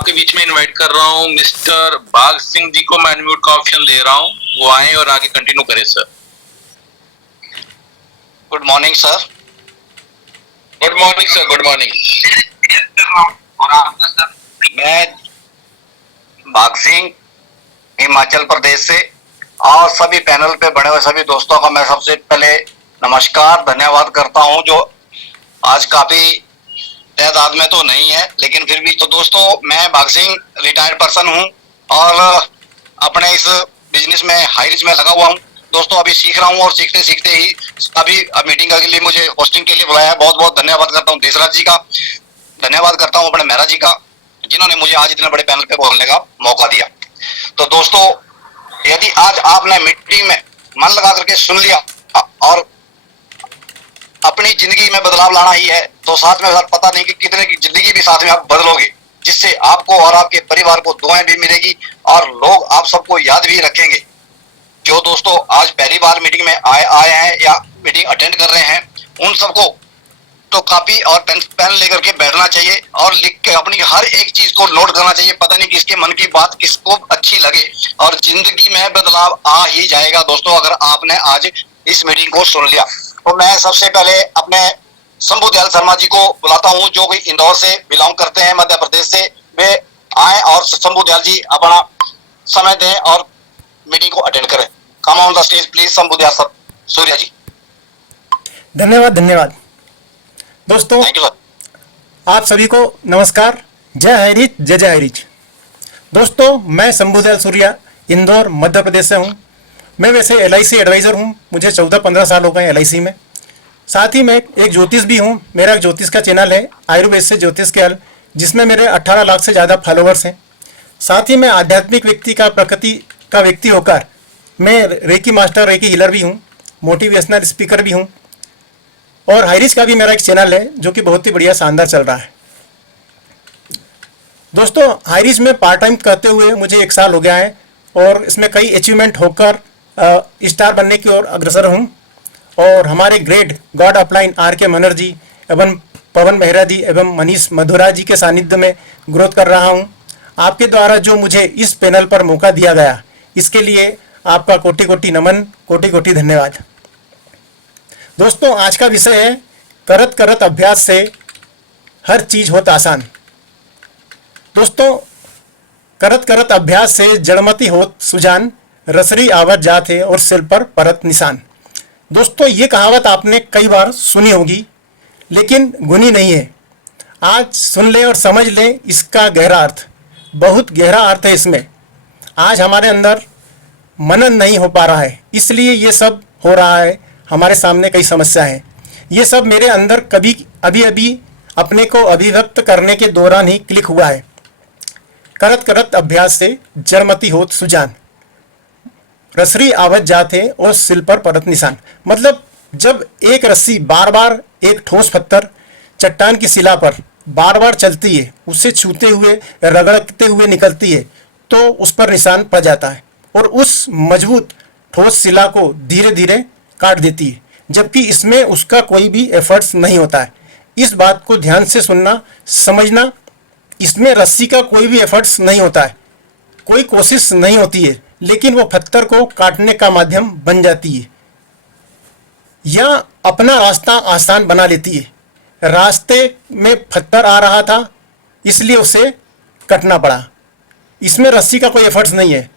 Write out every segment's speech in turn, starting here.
आपके बीच में इनवाइट कर रहा हूँ मिस्टर बाग सिंह जी को। मैं अनम्यूट का ऑप्शन ले रहा हूँ, वो आए और आगे कंटिन्यू करें sir. Good morning sir. Good morning sir, good morning. मैं बाग सिंह हिमाचल प्रदेश से और सभी पैनल पे बने हुए सभी दोस्तों का मैं सबसे पहले नमस्कार धन्यवाद करता हूं, जो आज काफी तादाद में तो नहीं है लेकिन फिर भी। तो दोस्तों, मैं बाग सिंह रिटायर्ड पर्सन हूं और अपने इस बिजनेस में हाई रिच में लगा हुआ हूं दोस्तों। अभी सीख रहा हूं और सीखते सीखते ही अभी मीटिंग के लिए मुझे होस्टिंग के लिए बुलाया। बहुत बहुत धन्यवाद करता हूं देशराज जी का, धन्यवाद करता हूं अपने मेहरा जी का, जिन्होंने मुझे आज इतने बड़े पैनल पे बोलने का मौका दिया। तो दोस्तों, यदि आज आपने मीटिंग में मन लगा करके सुन लिया और अपनी जिंदगी में बदलाव लाना ही है, तो साथ में पता नहीं कि कितने की जिंदगी भी साथ में आप बदलोगे, जिससे आपको और आपके परिवार को दुआएं भी मिलेगी और लोग आप सबको याद भी रखेंगे। जो दोस्तों आज पहली बार मीटिंग में आए हैं या मीटिंग अटेंड कर रहे हैं, उन सबको तो कॉपी और पेन लेकर के बैठना चाहिए और लिख के अपनी हर एक चीज को नोट करना चाहिए। पता नहीं किसके मन की बात किसको अच्छी लगे और जिंदगी में बदलाव आ ही जाएगा दोस्तों, अगर आपने आज इस मीटिंग को सुन लिया। तो मैं सबसे पहले अपने शंभू दयाल शर्मा जी को बुलाता हूं, जो कि इंदौर से बिलोंग करते हैं, मध्य प्रदेश से। वे आए और शंभू दयाल जी अपना समय दें और मीटिंग को अटेंड करें। Come on the stage please Shambhu Dayal sir Surya ji. धन्यवाद धन्यवाद दोस्तों, आप सभी को नमस्कार। जय हरिच, जय जय हरिच। दोस्तों, मैं शंभू दयाल सूर्या इंदौर मध्य प्रदेश से हूँ। मैं वैसे LIC एडवाइज़र हूँ, मुझे 14-15 साल हो गए LIC में। साथ ही मैं एक ज्योतिष भी हूँ। मेरा एक ज्योतिष का चैनल है आयुर्वेद से ज्योतिष के हल, जिसमें मेरे 18 लाख से ज़्यादा फॉलोअर्स हैं। साथ ही मैं आध्यात्मिक व्यक्ति का, प्रकृति का व्यक्ति होकर मैं रेकी मास्टर, रेकी हीलर भी हूँ, मोटिवेशनल स्पीकर भी हूँ और हाईरिच का भी मेरा एक चैनल है जो कि बहुत ही बढ़िया शानदार चल रहा है। दोस्तों, हाईरिच में पार्ट टाइम करते हुए मुझे 1 साल हो गया है और इसमें कई अचीवमेंट होकर स्टार बनने की ओर अग्रसर हूँ। और हमारे ग्रेट गॉड अपलाइन RK मनर जी एवं पवन मेहरा जी एवं मनीष मधुरा जी के सानिध्य में ग्रोथ कर रहा हूँ। आपके द्वारा जो मुझे इस पैनल पर मौका दिया गया, इसके लिए आपका कोटि कोटि नमन, कोटि कोटि धन्यवाद। दोस्तों, आज का विषय है करत करत अभ्यास से हर चीज होत आसान। दोस्तों, करत करत अभ्यास से जड़मती होत सुजान, रसरी आवत जात है और सिर पर परत निशान। दोस्तों, ये कहावत आपने कई बार सुनी होगी लेकिन गुनी नहीं है। आज सुन लें और समझ लें इसका गहरा अर्थ, बहुत गहरा अर्थ है इसमें। आज हमारे अंदर मनन नहीं हो पा रहा है, इसलिए ये सब हो रहा है। हमारे सामने कई समस्या है, ये सब मेरे अंदर कभी अभी अपने को अभिव्यक्त करने के दौरान ही क्लिक हुआ है। करत करत अभ्यास से जड़मती होत सुजान, रसरी आवत जात है और सिल पर परत निशान। मतलब जब एक रस्सी बार बार एक ठोस पत्थर चट्टान की शिला पर बार बार चलती है, उसे छूते हुए रगड़ते हुए निकलती है, तो उस पर निशान पड़ जाता है और उस मजबूत ठोस शिला को धीरे धीरे काट देती है, जबकि इसमें उसका कोई भी एफर्ट्स नहीं होता है। इस बात को ध्यान से सुनना, समझना। इसमें रस्सी का कोई भी एफर्ट्स नहीं होता है, कोई कोशिश नहीं होती है, लेकिन वो पत्थर को काटने का माध्यम बन जाती है या अपना रास्ता आसान बना लेती है। रास्ते में पत्थर आ रहा था इसलिए उसे कटना पड़ा। इसमें रस्सी का कोई एफर्ट्स नहीं है,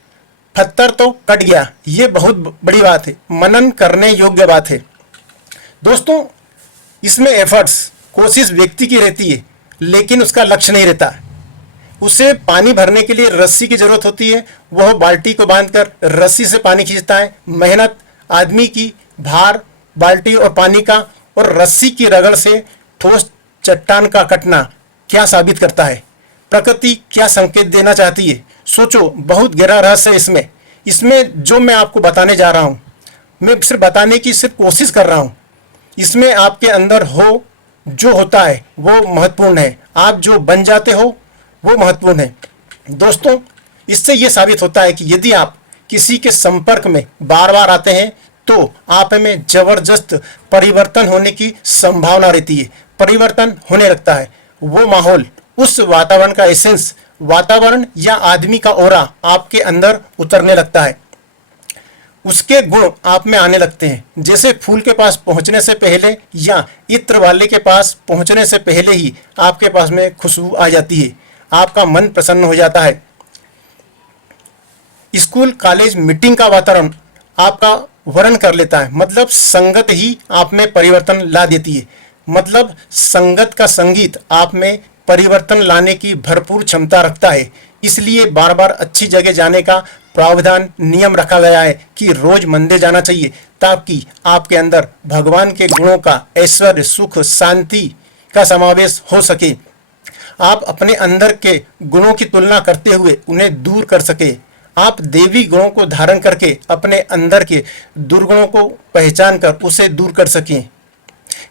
पत्थर तो कट गया। ये बहुत बड़ी बात है, मनन करने योग्य बात है। दोस्तों, इसमें एफर्ट्स, कोशिश व्यक्ति की रहती है लेकिन उसका लक्ष्य नहीं रहता। उसे पानी भरने के लिए रस्सी की जरूरत होती है, वह बाल्टी को बांधकर रस्सी से पानी खींचता है। मेहनत आदमी की, भार बाल्टी और पानी का और रस्सी की रगड़ से ठोस चट्टान का कटना क्या साबित करता है? प्रकृति क्या संकेत देना चाहती है? सोचो, बहुत गहरा रहस्य है इसमें। इसमें जो मैं आपको बताने जा रहा हूँ, मैं सिर्फ बताने की सिर्फ कोशिश कर रहा हूँ। इसमें आपके अंदर हो जो होता है वो महत्वपूर्ण है, आप जो बन जाते हो वो महत्वपूर्ण है। दोस्तों, इससे ये साबित होता है कि यदि आप किसी के संपर्क में बार बार आते हैं तो आप में जबरदस्त परिवर्तन होने की संभावना रहती है, परिवर्तन होने लगता है। वो माहौल, उस वातावरण का एसेंस वातावरण या आदमी का ऑरा आपके अंदर उतरने लगता है, उसके गुण आप में आने लगते हैं। जैसे फूल के पास पहुंचने से पहले या इत्र वाले के पास पहुंचने से पहले ही आपके पास में खुशबू आ जाती है, आपका मन प्रसन्न हो जाता है। स्कूल कॉलेज मीटिंग का वातावरण आपका वर्ण कर लेता है, मतलब संगत ही आप में परिवर्तन ला देती है। मतलब संगत का संगीत आप में परिवर्तन लाने की भरपूर क्षमता रखता है। इसलिए बार बार अच्छी जगह जाने का प्रावधान नियम रखा गया है कि रोज मंदिर जाना चाहिए, ताकि आपके अंदर भगवान के गुणों का, ऐश्वर्य, सुख, शांति का समावेश हो सके। आप अपने अंदर के गुणों की तुलना करते हुए उन्हें दूर कर सके। आप देवी गुणों को धारण करके अपने अंदर के दुर्गुणों को पहचान कर उसे दूर कर सकें,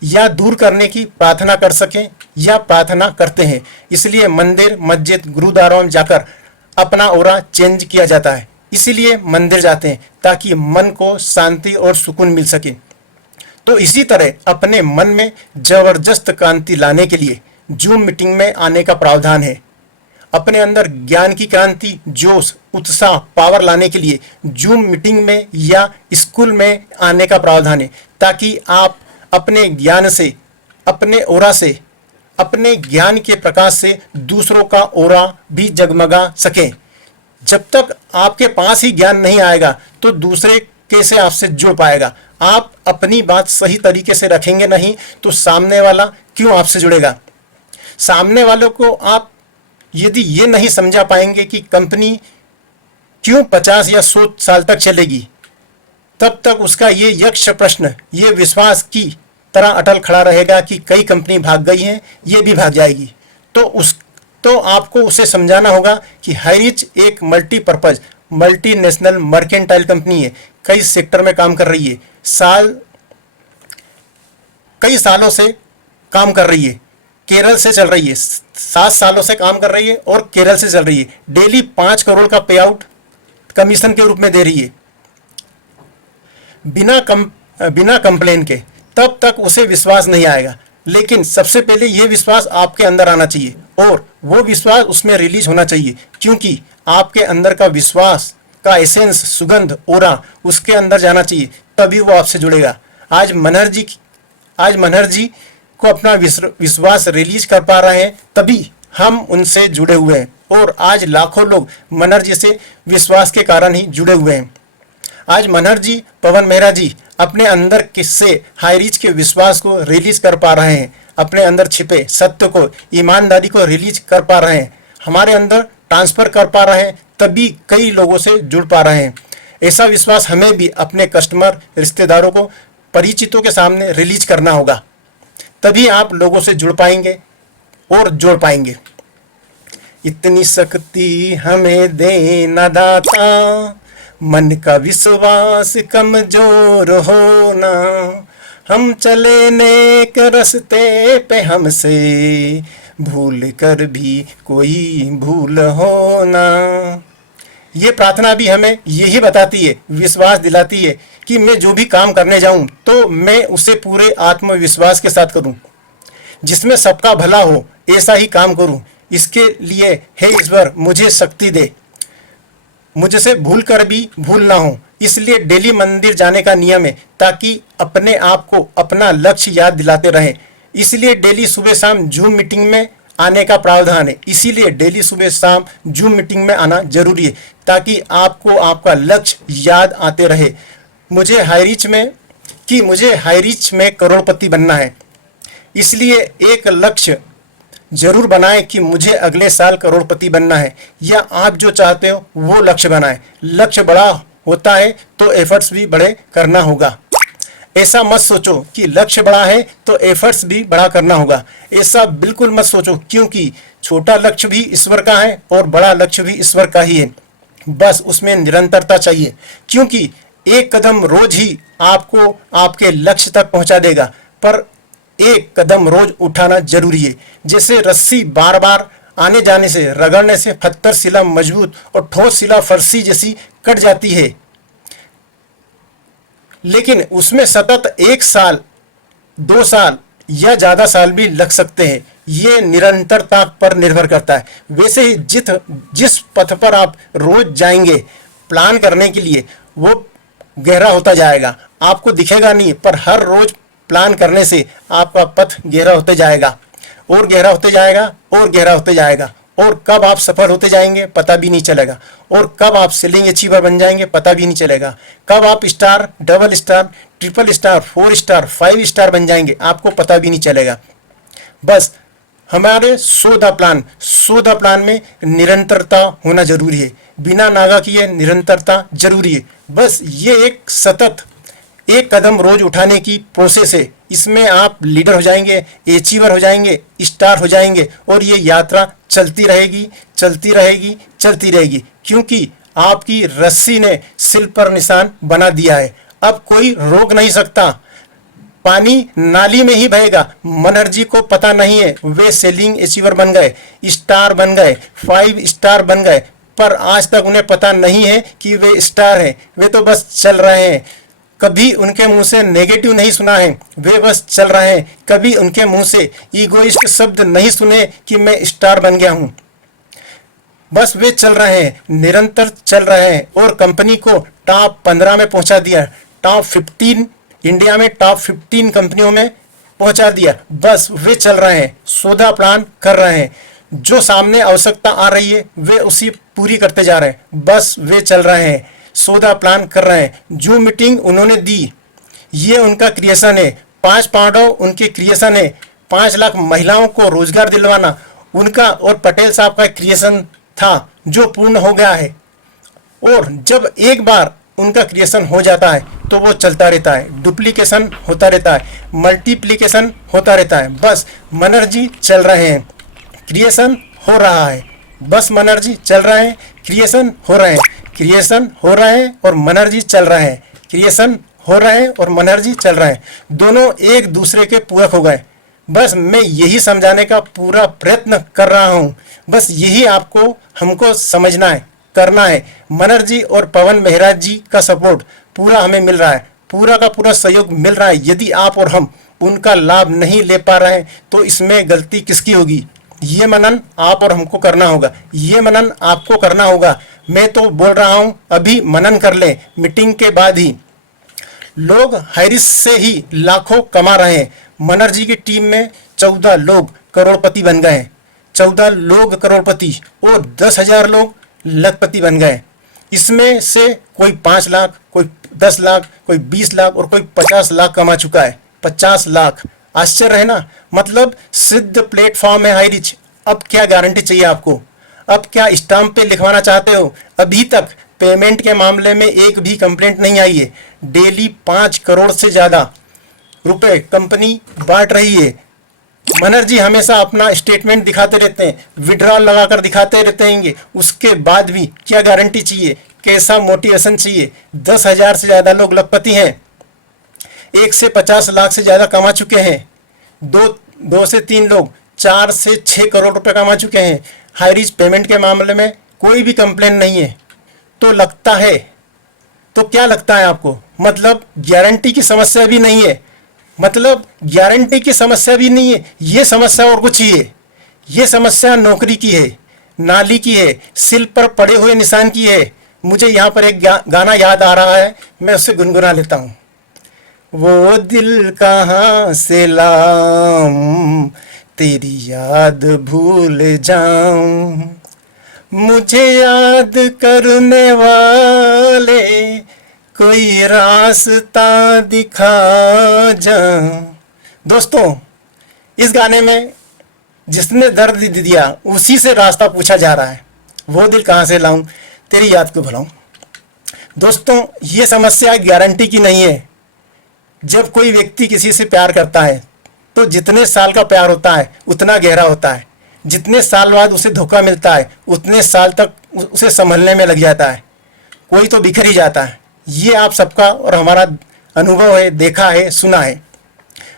या दूर करने की प्रार्थना कर सकें, या प्रार्थना करते हैं। इसलिए मंदिर, मस्जिद, गुरुद्वारों में जाकर अपना ऑरा चेंज किया जाता है। इसीलिए मंदिर जाते हैं ताकि मन को शांति और सुकून मिल सके। तो इसी तरह अपने मन में जबरदस्त क्रांति लाने के लिए जूम मीटिंग में आने का प्रावधान है। अपने अंदर ज्ञान की क्रांति, जोश, उत्साह, पावर लाने के लिए जूम मीटिंग में या स्कूल में आने का प्रावधान है, ताकि आप अपने ज्ञान से, अपने ऑरा से, अपने ज्ञान के प्रकाश से दूसरों का ऑरा भी जगमगा सकें। जब तक आपके पास ही ज्ञान नहीं आएगा तो दूसरे कैसे आपसे जुड़ पाएगा। आप अपनी बात सही तरीके से रखेंगे नहीं तो सामने वाला क्यों आपसे जुड़ेगा। सामने वालों को आप यदि ये नहीं समझा पाएंगे कि कंपनी क्यों 50 या 100 साल तक चलेगी, तब तक उसका ये यक्ष प्रश्न, ये विश्वास की तरह अटल खड़ा रहेगा कि कई कंपनी भाग गई हैं, ये भी भाग जाएगी। तो आपको उसे समझाना होगा कि हाईरिच एक मल्टीपर्पज, मल्टीनेशनल मर्केंटाइल कंपनी है, कई सेक्टर में काम कर रही है, कई सालों से काम कर रही है, केरल से चल रही है, 7 सालों से काम कर रही है और केरल से चल रही है। डेली 5 करोड़ का पे आउट कमीशन के रूप में दे रही है, बिना कंप्लेन के। तब तक उसे विश्वास नहीं आएगा। लेकिन सबसे पहले ये विश्वास आपके अंदर आना चाहिए और वो विश्वास उसमें रिलीज होना चाहिए, क्योंकि आपके अंदर का विश्वास का एसेंस, सुगंध, ऑरा उसके अंदर जाना चाहिए, तभी वो आपसे जुड़ेगा। आज मनहर जी को अपना विश्वास रिलीज कर पा रहे हैं, तभी हम उनसे जुड़े हुए हैं। और आज लाखों लोग मनहर जी से विश्वास के कारण ही जुड़े हुए हैं। आज मनहर जी, पवन मेहरा जी अपने अंदर किससे हाईरीच के विश्वास को रिलीज कर पा रहे हैं, अपने अंदर छिपे सत्य को, ईमानदारी को रिलीज कर पा रहे हैं, हमारे अंदर ट्रांसफर कर पा रहे हैं, तभी कई लोगों से जुड़ पा रहे हैं। ऐसा विश्वास हमें भी अपने कस्टमर, रिश्तेदारों को, परिचितों के सामने रिलीज करना होगा, तभी आप लोगों से जुड़ पाएंगे और जोड़ पाएंगे। इतनी शक्ति हमें देना दाता, मन का विश्वास कमजोर होना, हम चले नेक रास्ते पे हमसे भूल कर भी कोई भूल होना। ये प्रार्थना भी हमें यही बताती है, विश्वास दिलाती है कि मैं जो भी काम करने जाऊं तो मैं उसे पूरे आत्मविश्वास के साथ करूं, जिसमें सबका भला हो, ऐसा ही काम करूं। इसके लिए हे ईश्वर मुझे शक्ति दे, मुझसे भूल कर भी भूल ना हो। इसलिए डेली मंदिर जाने का नियम है, ताकि अपने आप को अपना लक्ष्य याद दिलाते रहें। इसलिए डेली सुबह शाम जूम मीटिंग में आने का प्रावधान है। इसीलिए डेली सुबह शाम जूम मीटिंग में आना जरूरी है, ताकि आपको आपका लक्ष्य याद आते रहे। मुझे हाईरीच में करोड़पति बनना है, इसलिए एक लक्ष्य जरूर बनाएं कि मुझे अगले साल करोड़पति बनना है, या आप जो चाहते हो वो लक्ष्य बनाएं। लक्ष्य बड़ा होता है तो एफर्ट्स भी बड़े करना होगा। ऐसा मत सोचो कि लक्ष्य बड़ा है तो एफर्ट्स भी बड़ा करना होगा, ऐसा बिल्कुल मत सोचो, क्योंकि छोटा लक्ष्य भी ईश्वर का है और बड़ा लक्ष्य भी ईश्वर का ही है। बस उसमें निरंतरता चाहिए, क्योंकि एक कदम रोज ही आपको आपके लक्ष्य तक पहुंचा देगा, पर एक कदम रोज उठाना जरूरी है। जैसे रस्सी बार बार आने जाने से, रगड़ने से पत्थर शिला मजबूत और ठोस शिला फरसी जैसी कट जाती है, लेकिन उसमें सतत 1 साल, 2 साल या ज्यादा साल भी लग सकते हैं। ये निरंतरता पर निर्भर करता है। वैसे ही जिस पथ पर आप रोज जाएंगे प्लान करने के लिए, वो गहरा होता जाएगा। आपको दिखेगा नहीं, पर हर रोज प्लान करने से आपका पथ गहरा होते जाएगा, और गहरा होते जाएगा, और गहरा होते जाएगा। और कब आप सफल होते जाएंगे पता भी नहीं चलेगा, और कब आप सेलिंग अचीवर बन जाएंगे पता भी नहीं चलेगा। कब आप star, double star, triple star, 4 star, 5 star बन जाएंगे आपको पता भी नहीं चलेगा। बस हमारे शो द प्लान में निरंतरता होना जरूरी है। बिना नागा किए निरंतरता जरूरी है। बस ये एक सतत एक कदम रोज उठाने की प्रोसेस है। इसमें आप लीडर हो जाएंगे, अचीवर हो जाएंगे, स्टार हो जाएंगे, और ये यात्रा चलती रहेगी, चलती रहेगी, चलती रहेगी, क्योंकि आपकी रस्सी ने सिल पर निशान बना दिया है। अब कोई रोक नहीं सकता। पानी नाली में ही बहेगा। मनर्जी को पता नहीं है, वे सेलिंग अचीवर बन गए, स्टार बन गए, 5 स्टार बन गए, पर आज तक उन्हें पता नहीं है कि वे स्टार हैं। वे तो बस चल रहे हैं। कभी उनके मुंह से नेगेटिव नहीं सुना है, वे बस चल रहे हैं। कभी उनके मुंह से ईगोइस्ट शब्द नहीं सुने कि मैं स्टार बन गया हूं। बस वे चल रहे हैं, निरंतर चल रहे हैं, और कंपनी को टॉप 15 में पहुंचा दिया, टॉप 15 इंडिया में टॉप 15 कंपनियों में पहुंचा दिया। बस वे चल रहे हैं, सौदा प्लान कर रहे हैं। जो सामने आवश्यकता आ रही है वे उसी पूरी करते जा रहे हैं। बस वे चल रहे हैं, सौदा प्लान कर रहे हैं। जो मीटिंग उन्होंने दी ये उनका क्रिएशन है। 5 पांडव उनके क्रिएशन है। 5 लाख महिलाओं को रोजगार दिलवाना उनका और पटेल साहब का क्रिएशन था, जो पूर्ण हो गया है। और जब एक बार उनका क्रिएशन हो जाता है तो वो चलता रहता है, डुप्लीकेशन होता रहता है, मल्टीप्लीकेशन होता रहता है। बस मनर्जी चल रहे हैं, क्रिएशन हो रहा है। बस मनर्जी चल रहे हैं, क्रिएशन हो रहे हैं, क्रिएशन हो रहे हैं, और मनर्जी चल रहे हैं, क्रिएशन हो रहे हैं, और मनर्जी चल रहे हैं। दोनों एक दूसरे के पूरक हो गए। बस मैं यही समझाने का पूरा प्रयत्न कर रहा हूँ। बस यही आपको हमको समझना है, करना है। मनर्जी और पवन मेहराज जी का सपोर्ट पूरा हमें मिल रहा है, पूरा का पूरा सहयोग मिल रहा है। यदि आप और हम उनका लाभ नहीं ले पा रहे हैं तो इसमें गलती किसकी होगी? ये मनन आप और हमको करना होगा, ये मनन आपको करना होगा। मैं तो बोल रहा हूँ अभी मनन कर ले, मीटिंग के बाद ही। लोग हाइरिस से ही लाखों कमा रहे हैं। मनर्जी की टीम में 14 लोग करोड़पति बन गए, 14 लोग करोड़पति, और 10,000 लोग लखपति बन गए। इसमें से कोई 5 लाख, कोई 10 लाख, कोई 20 लाख, और कोई 50 लाख कमा चुका है। 50 लाख, आश्चर्य है ना? मतलब सिद्ध प्लेटफॉर्म है हाईरिच। अब क्या गारंटी चाहिए आपको? अब क्या स्टाम्प पे लिखवाना चाहते हो? अभी तक पेमेंट के मामले में एक भी कंप्लेंट नहीं आई है। डेली 5 करोड़ से ज़्यादा रुपए कंपनी बांट रही है। मनर्जी हमेशा अपना स्टेटमेंट दिखाते रहते हैं, विड्रॉल लगाकर दिखाते रहते हैं। उसके बाद भी क्या गारंटी चाहिए? कैसा मोटिवेशन चाहिए? 10,000 से ज़्यादा लोग लखपति हैं, 1 से 50 लाख से ज़्यादा कमा चुके हैं, 2 से 3 लोग 4 से 6 करोड़ रुपए कमा चुके हैं। हाईरिच पेमेंट के मामले में कोई भी कंप्लेन नहीं है। तो लगता है, तो क्या लगता है आपको? मतलब गारंटी की समस्या भी नहीं है, मतलब गारंटी की समस्या भी नहीं है। ये समस्या और कुछ ही है। ये समस्या नौकरी की है, नाली की है, सिल पर पड़े हुए निशान की है। मुझे यहाँ पर एक गाना याद आ रहा है, मैं उससे गुनगुना लेता हूँ। वो दिल कहाँ से लाऊं, तेरी याद भूल जाऊं, मुझे याद करने वाले कोई रास्ता दिखा जा। दोस्तों, इस गाने में जिसने दर्द दिया उसी से रास्ता पूछा जा रहा है। वो दिल कहाँ से लाऊं, तेरी याद को भुलाऊं। दोस्तों, ये समस्या गारंटी की नहीं है। जब कोई व्यक्ति किसी से प्यार करता है तो जितने साल का प्यार होता है उतना गहरा होता है। जितने साल बाद उसे धोखा मिलता है उतने साल तक उसे संभलने में लग जाता है। कोई तो बिखर ही जाता है। ये आप सबका और हमारा अनुभव है, देखा है, सुना है।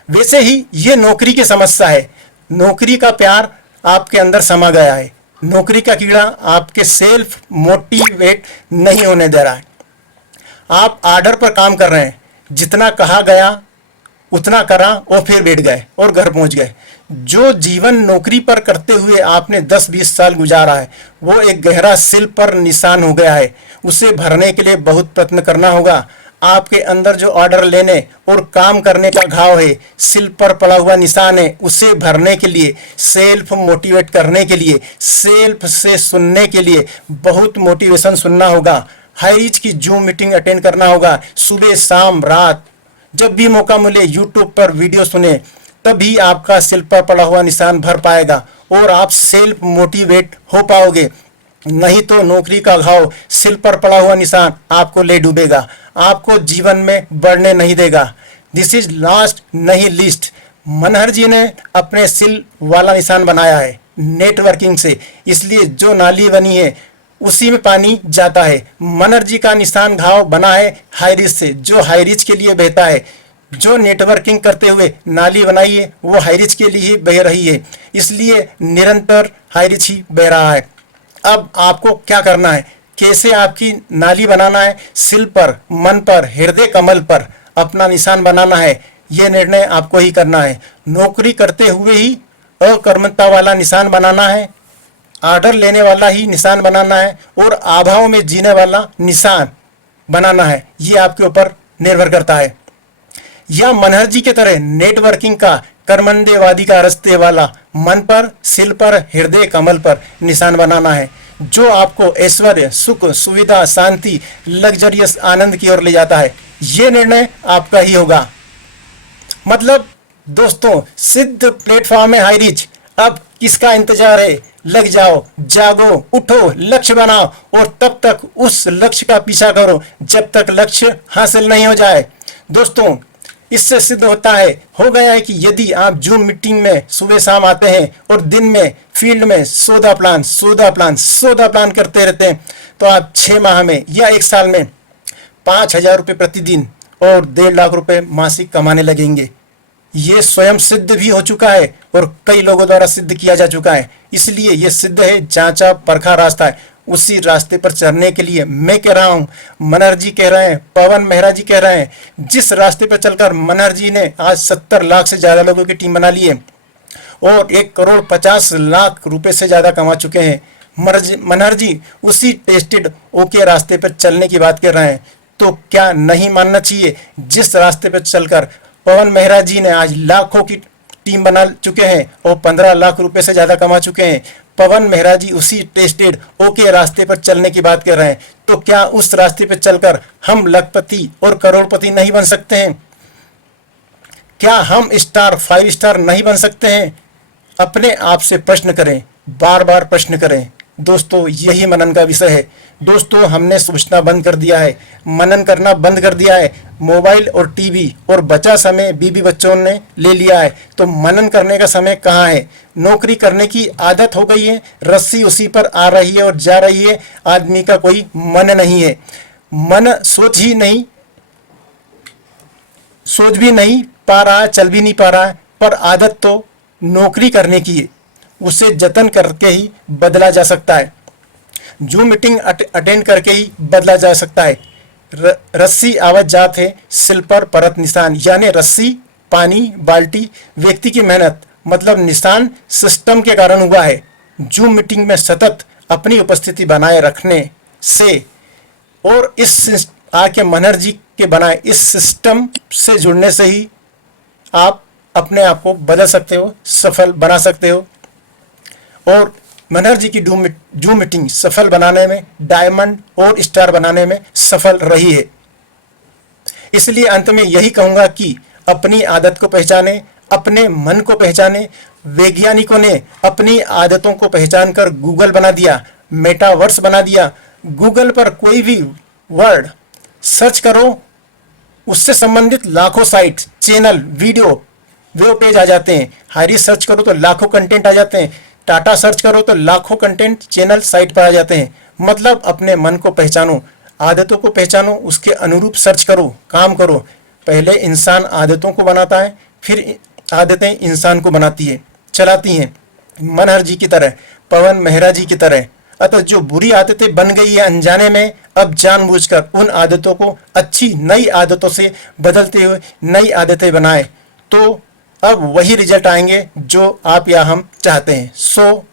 वैसे ही ये नौकरी की समस्या है। नौकरी का प्यार आपके अंदर समा गया है। नौकरी का कीड़ा आपके सेल्फ मोटिवेट नहीं होने दे रहा है। आप आर्डर पर काम कर रहे हैं, जितना कहा गया उतना करा और फिर बैठ गए और घर पहुंच गए। जो जीवन नौकरी पर करते हुए आपने 10-20 साल गुजारा है वो एक गहरा सिल पर निशान हो गया है। उसे भरने के लिए बहुत प्रयत्न करना होगा। आपके अंदर जो ऑर्डर लेने और काम करने का घाव है, सिल पर पड़ा हुआ निशान है, उसे भरने के लिए, सेल्फ मोटिवेट करने के लिए, सेल्फ से सुनने के लिए बहुत मोटिवेशन सुनना होगा। हाई रीच की जूम मीटिंग अटेंड करना होगा। सुबह शाम रात जब भी मौका मिले यूट्यूब पर वीडियो सुने, तभी आपका सिल पर पड़ा हुआ निशान भर पाएगा और आप सेल्फ मोटिवेट हो पाओगे। नहीं तो नौकरी का घाव, सिल पर पड़ा हुआ निशान आपको ले डूबेगा, आपको जीवन में बढ़ने नहीं देगा। दिस इज लास्ट नहीं लिस्ट। मनहर जी ने अपने सिल वाला निशान बनाया है नेटवर्किंग से, इसलिए जो नाली बनी है उसी में पानी जाता है। मनहर जी का निशान घाव बना है हाई रिच से, जो हाई रिच के लिए बहता है। जो नेटवर्किंग करते हुए नाली बनाई है वो हाई रिच के लिए ही बह रही है, इसलिए निरंतर हाई रिच ही बह रहा है। अब आपको क्या करना है, कैसे आपकी नाली बनाना है, सिल पर, मन पर, हृदय कमल पर अपना निशान बनाना है, ये निर्णय आपको ही करना है। नौकरी करते हुए ही अकर्मठता वाला निशान बनाना है, ऑर्डर लेने वाला ही निशान बनाना है और अभाव में जीने वाला निशान बनाना है, ये आपके ऊपर निर्भर करता है। या मनहर जी के तरह नेटवर्किंग का, कर्मण्यवादी का रस्ते वाला मन पर, सिल पर, हृदय कमल पर निशान बनाना है, जो आपको ऐश्वर्य, सुख, सुविधा, शांति, लग्जरियस आनंद की ओर ले जाता है। ये निर्णय आपका ही होगा। मतलब दोस्तों, सिद्ध प्लेटफॉर्म है हाई रीच। अब किसका इंतजार है? लग जाओ, जागो, उठो, लक्ष्य बनाओ और तब तक उस लक्ष्य का पीछा करो जब तक लक्ष्य हासिल नहीं हो जाए। दोस्तों, इससे सिद्ध होता है, हो गया है कि यदि आप जूम मीटिंग में सुबह शाम आते हैं और दिन में फील्ड में सौदा प्लान करते रहते हैं, तो आप 6 माह में या 1 साल में 5,000 रुपये प्रतिदिन और 1.5 लाख रुपए मासिक कमाने लगेंगे। ये स्वयं सिद्ध भी हो चुका है और कई लोगों द्वारा सिद्ध किया जा चुका है। इसलिए ये सिद्ध है, जांचा परखा रास्ता है। उसी रास्ते पर चलने के लिए मैं कह रहा हूँ, मनहर जी कह रहे हैं, पवन मेहरा जी कह रहे हैं, जिस रास्ते पर चलकर मनहर जी ने आज 70 लाख से ज़्यादा लोगों की टीम बना ली है और 1,50,00,000 रुपए से ज़्यादा कमा चुके हैं। मनहर जी उसी टेस्टेड ओके रास्ते पर चलने की बात कर रहे हैं, तो क्या नहीं मानना चाहिए? जिस रास्ते पर चलकर पवन मेहरा जी ने आज लाखों की टीम बना चुके हैं और 15 लाख रुपए से ज़्यादा कमा चुके हैं, पवन मेहरा जी उसी टेस्टेड ओके रास्ते पर चलने की बात कर रहे हैं, तो क्या उस रास्ते पर चलकर हम लखपति और करोड़पति नहीं बन सकते हैं? क्या हम स्टार 5 स्टार नहीं बन सकते हैं? अपने आप से प्रश्न करें, बार बार प्रश्न करें। दोस्तों, यही मनन का विषय है। दोस्तों, हमने सोचना बंद कर दिया है, मनन करना बंद कर दिया है। मोबाइल और टीवी और बचा समय बीवी बच्चों ने ले लिया है, तो मनन करने का समय कहाँ है? नौकरी करने की आदत हो गई है, रस्सी उसी पर आ रही है और जा रही है, आदमी का कोई मन नहीं है। मन सोच भी नहीं पा रहा है, चल भी नहीं पा रहा है, पर आदत तो नौकरी करने की है, उसे जतन करके ही बदला जा सकता है। जूम मीटिंग अटेंड करके ही बदला जा सकता है। रस्सी आवत जात है, सिल पर परत निशान, यानी रस्सी, पानी, बाल्टी, व्यक्ति की मेहनत, मतलब निशान सिस्टम के कारण हुआ है। जूम मीटिंग में सतत अपनी उपस्थिति बनाए रखने से और इस आके मनहर जी के बनाए इस सिस्टम से जुड़ने से ही आप अपने आप को बदल सकते हो, सफल बना सकते हो। और मनहर जी की जूम मीटिंग सफल बनाने में, डायमंड और स्टार बनाने में सफल रही है। इसलिए अंत में यही कहूंगा कि अपनी आदत को पहचाने, अपने मन को पहचाने। वैज्ञानिकों ने अपनी आदतों को पहचान कर गूगल बना दिया, मेटावर्स बना दिया। गूगल पर कोई भी वर्ड सर्च करो, उससे संबंधित लाखों site, channel, video, web page आ जाते हैं। हाई सर्च करो तो लाखों कंटेंट आ जाते हैं। टाटा सर्च करो तो लाखों कंटेंट, चैनल, साइट पर आ जाते हैं। मतलब अपने मन को पहचानो, आदतों को पहचानो, उसके अनुरूप सर्च करो, काम करो। पहले इंसान आदतों को बनाता है, फिर आदतें इंसान को बनाती है, चलाती हैं। मनहर जी की तरह, पवन मेहरा जी की तरह। अतः जो बुरी आदतें बन गई है अनजाने में, अब जानबूझकर उन आदतों को अच्छी नई आदतों से बदलते हुए नई आदतें बनाए, तो अब वही रिजल्ट आएंगे जो आप या हम चाहते हैं। सो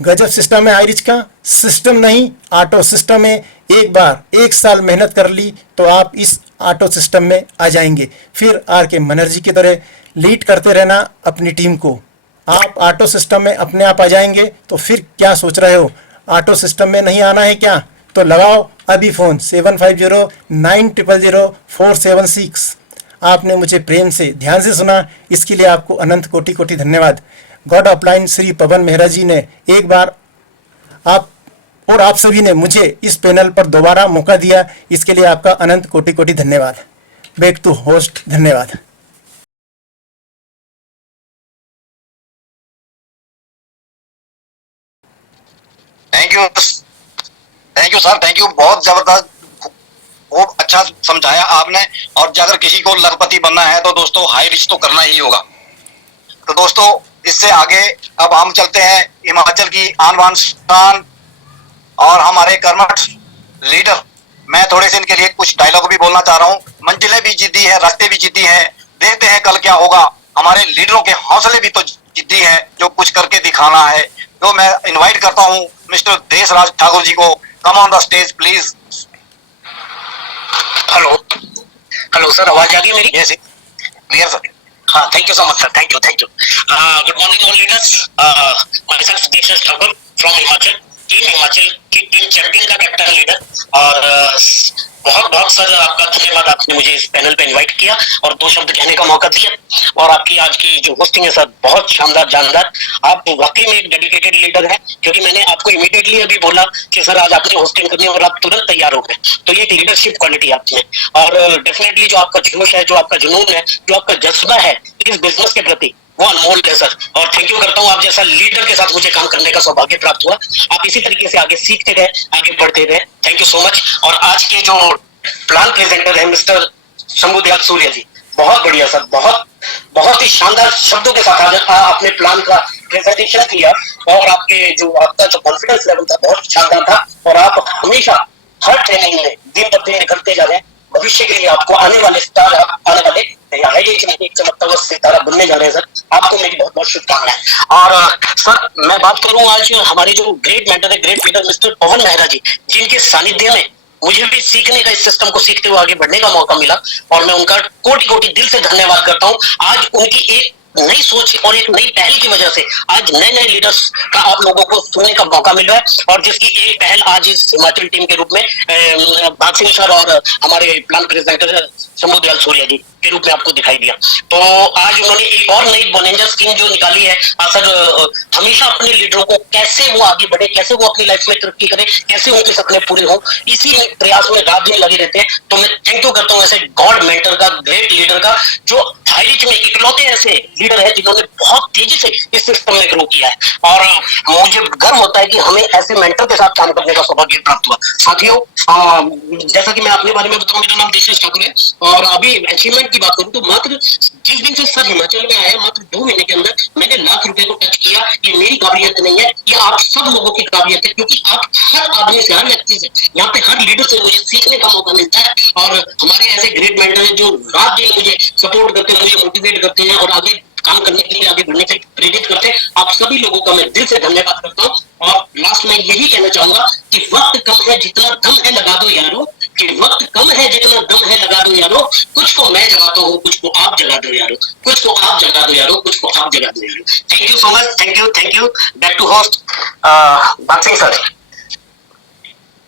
गजब सिस्टम है आईरिच का। सिस्टम नहीं, ऑटो सिस्टम है। एक बार 1 साल मेहनत कर ली तो आप इस ऑटो सिस्टम में आ जाएंगे। फिर आर के मनर्जी की तरह लीड करते रहना अपनी टीम को। आप ऑटो सिस्टम में अपने आप आ जाएंगे। तो फिर क्या सोच रहे हो, ऑटो सिस्टम में नहीं आना है क्या? तो लगाओ अभी फ़ोन 7509000476। आपने मुझे प्रेम से ध्यान से सुना, इसके लिए आपको अनंत कोटि कोटि धन्यवाद। गॉड अपलाइन श्री पवन मेहरा जी ने एक बार आप और आप सभी ने मुझे इस पैनल पर दोबारा मौका दिया, इसके लिए आपका अनंत कोटि कोटि धन्यवाद। बैक टू होस्ट, धन्यवाद। Thank you sir, thank you. बहुत जबरदस्त, बहुत अच्छा समझाया आपने। और अगर किसी को लखपति बनना है तो दोस्तों हाई रिच तो करना ही होगा। तो दोस्तों इससे आगे अब हम चलते हैं हिमाचल की आन बान शान और हमारे कर्मठ लीडर। मैं थोड़े से इनके लिए कुछ डायलॉग भी बोलना चाह रहा हूँ। मंजिलें भी जिद्दी है, रास्ते भी जिद्दी है, देखते हैं कल क्या होगा। हमारे लीडरों के हौसले भी तो जिद्दी है, जो कुछ करके दिखाना है। तो मैं इनवाइट करता हूँ मिस्टर देशराज ठाकुर जी को। Come on the stage please. Hello hello sir, आवाज आ रही है मेरी? Yes clear sir. हाँ, thank you so much sir, thank you thank you. Good morning all leaders. Myself Deshraj Thakur from Himachal, team Himachal की टीम चैंपियन का captain leader. और बहुत बहुत सर आपका धन्यवाद, आपने मुझे इस पैनल पे इनवाइट किया और 2 शब्द कहने का मौका दिया। और आपकी आज की जो होस्टिंग है सर, बहुत शानदार जानदार। आप वाकई में एक डेडिकेटेड लीडर हैं, क्योंकि मैंने आपको इमीडिएटली अभी बोला कि सर आज आपने होस्टिंग करनी है और आप तुरंत तैयार हो गए। तो ये एक लीडरशिप क्वालिटी आप में। और डेफिनेटली जो आपका जोश है, जो आपका जुनून है, जो आपका जज्बा है इस बिजनेस के प्रति, वो अनमोल है सर। और थैंक यू करता हूँ, आप जैसा लीडर के साथ मुझे काम करने का सौभाग्य प्राप्त हुआ। आप इसी तरीके से आगे सीखते रहे, आगे बढ़ते रहे। Thank you so much. और आज के जो प्लान प्रेजेंटर है मिस्टर शंभुदयाल सूर्य जी, बहुत बढ़िया सर, बहुत बहुत ही शानदार शब्दों के साथ आज आपने प्लान का प्रेजेंटेशन किया। और आपका जो कॉन्फिडेंस लेवल था बहुत शानदार था। और आप हमेशा हर ट्रेनिंग में दिन पर दिन निकलते जा रहे हैं। भविष्य के लिए आपको आने वाले स्टार, आने वाले एक चमकता हुआ सितारा बनने जा रहे हैं सर। आपको मेरी बहुत बहुत शुभकामनाएं। और सर मैं बात करूं आज हमारे जो ग्रेट मेंटर है, ग्रेट लीडर मिस्टर पवन मेहरा जी, जिनके सानिध्य में मुझे भी सीखने का, इस सिस्टम को सीखते हुए आगे बढ़ने का मौका मिला। और मैं उनका कोटि कोटि दिल से धन्यवाद करता हूं। आज उनकी एक नई सोच और एक नई पहल की वजह से आज नए नए लीडर्स का आप लोगों को सुनने का मौका मिल रहा है। और जिसकी एक पहल आज इस हिमाचल टीम के रूप में भाग सिंह सर और हमारे प्लान प्रेजेंटर शंभुदयाल सूर्य जी के रूप में आपको दिखाई दिया। तो आज उन्होंने एक और नई बोनेंजर स्कीम जो निकाली है। सर हमेशा अपने लीडरों को कैसे वो आगे बढ़े, कैसे वो अपनी लाइफ में तरक्की करें, कैसे उनके सपने पूरे हो, इसी प्रयास में रात दिन लगे रहते हैं। तो मैं थैंक यू करता हूँ ऐसे गॉड मेंटर का, ग्रेट लीडर का, जो हाईरिच में इकलौते ऐसे लीडर है जिन्होंने बहुत तेजी से इस सिस्टम में ग्रो किया है। और मुझे गर्व होता है कि हमें ऐसे मेंटर के साथ काम करने का सौभाग्य प्राप्त हुआ। साथियों जैसा कि मैं अपने बारे में बताऊं, मेरा नाम देशराज ठाकुर है। और अभी अचीवमेंट की बात करूं तो मात्र जिस दिन से सर हिमाचल में आया, मात्र 2 महीने के अंदर मैंने लाख रुपए को टच किया। ये मेरी काबिलियत नहीं है, ये आप सब लोगों की काबिलियत है, क्योंकि आप हर आदमी से, हर व्यक्ति से, यहाँ पे हर लीडर से मुझे सीखने का मौका मिलता है। और हमारे ऐसे ग्रेट मेंटर हैं जो रात दिन मुझे सपोर्ट करते हैं, मुझे मोटिवेट करते हैं और आगे काम करने के लिए, आगे बढ़ने के लिए प्रेरित करते हैं। आप सभी लोगों का मैं दिल से धन्यवाद करता हूँ। और लास्ट में यही कहना चाहूंगा कि वक्त कम है, जितना दम है लगा दो यारो, कि वक्त कम है, जितना दम है लगा दो यारो। कुछ को मैं जगाता हूँ, कुछ को आप जगा दो यारो, कुछ को आप जगा दो यारो, कुछ को आप जगा दो यारो। Thank you so much, thank you. Back to host Bhag Singh sir.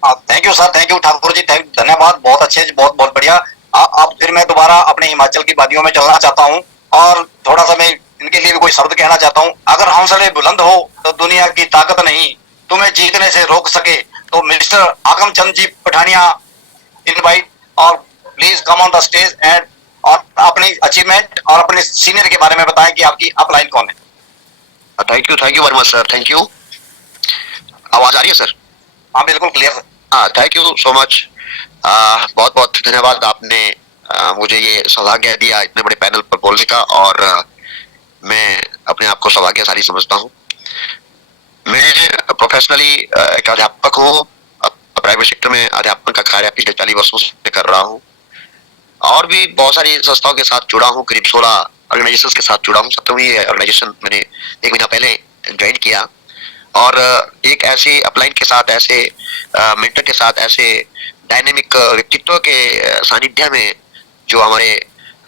Thank you sir, thank you Thakur ji, धन्यवाद। बहुत अच्छे, बहुत बहुत बढ़िया। अब फिर मैं दोबारा अपने हिमाचल की वादियों में चलना चाहता हूँ और थोड़ा सा मैं इनके लिए भी कोई शब्द कहना चाहता हूँ। अगर हौसले बुलंद हो तो दुनिया की ताकत नहीं तुम्हें जीतने से रोक सके। तो मिस्टर आगम चंद जी पठानिया इनवाइट, और please come on the stage and और अपनी अचीवमेंट और अपने सीनियर के बारे में बताएं कि आपकी अपलाइन कौन है। Thank you very much sir, thank you. आवाज आ रही है सर? हाँ बिल्कुल क्लियर सर। हाँ, थैंक यू सो मच। बहुत बहुत धन्यवाद, आपने मुझे ये सौभाग्य दिया इतने बड़े पैनल पर बोलने का। और मैं अपने आप को सौभाग्यशाली समझता हूँ। मैं प्रोफेशनली एक अध्यापक हूँ, प्राइवेट सेक्टर में अध्यापन का कार्य पिछले 40 वर्षों से कर रहा हूँ। और भी बहुत सारी संस्थाओं के साथ जुड़ा हूँ, करीब 16 ऑर्गेनाइजेशन के साथ जुड़ा हूँ। 17वीं ऑर्गेनाइजेशन मैंने 1 महीना पहले ज्वाइन किया और एक ऐसे अपलाइन के साथ, ऐसे मेंटर के साथ, ऐसे डायनेमिक व्यक्तित्व के सानिध्य में जो हमारे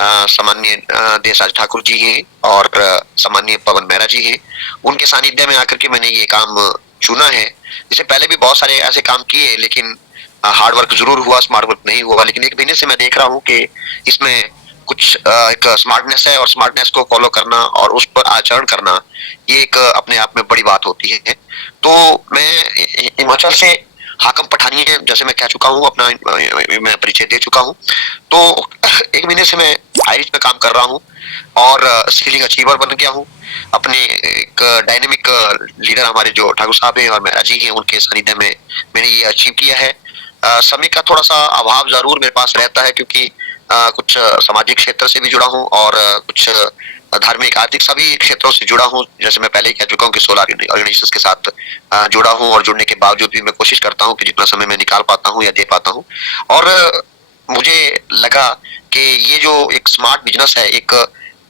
सामान्य देशराज ठाकुर जी हैं और सामान्य पवन मेहरा जी हैं, उनके सानिध्य में आकर के मैंने ये काम चुना है। इससे पहले भी बहुत सारे ऐसे काम किए, लेकिन हार्ड वर्क जरूर हुआ, स्मार्ट वर्क नहीं हुआ। लेकिन 1 महीने से मैं देख रहा हूँ कि इसमें कुछ एक स्मार्टनेस है और स्मार्टनेस को फॉलो करना और उस पर आचरण करना, ये एक अपने आप में बड़ी बात होती है। तो मैं हिमाचल से हाकम पठानी है, जैसे मैं कह चुका हूँ, अपना मैं परिचय दे चुका हूँ। तो 1 महीने से मैं आयरिश में काम कर रहा हूँ और स्किलिंग अचीवर बन गया हूँ। अपने एक डायनेमिक लीडर हमारे जो ठाकुर साहब हैं और मेहरा जी हैं, उनके सानिध्य में मैंने ये अचीव किया है। समय का थोड़ा सा अभाव जरूर मेरे पास रहता है, क्योंकि कुछ सामाजिक क्षेत्र से भी जुड़ा हूँ और कुछ धार्मिक आर्थिक सभी क्षेत्रों से जुड़ा हूँ। जैसे मैं पहले ही कह चुका हूँ कि 16 ऑर्गेनाइजेशंस के साथ जुड़ा हूँ और जुड़ने के बावजूद भी मैं कोशिश करता हूँ कि जितना समय मैं निकाल पाता हूँ या दे पाता हूँ। और मुझे लगा कि ये जो एक स्मार्ट बिजनेस है, एक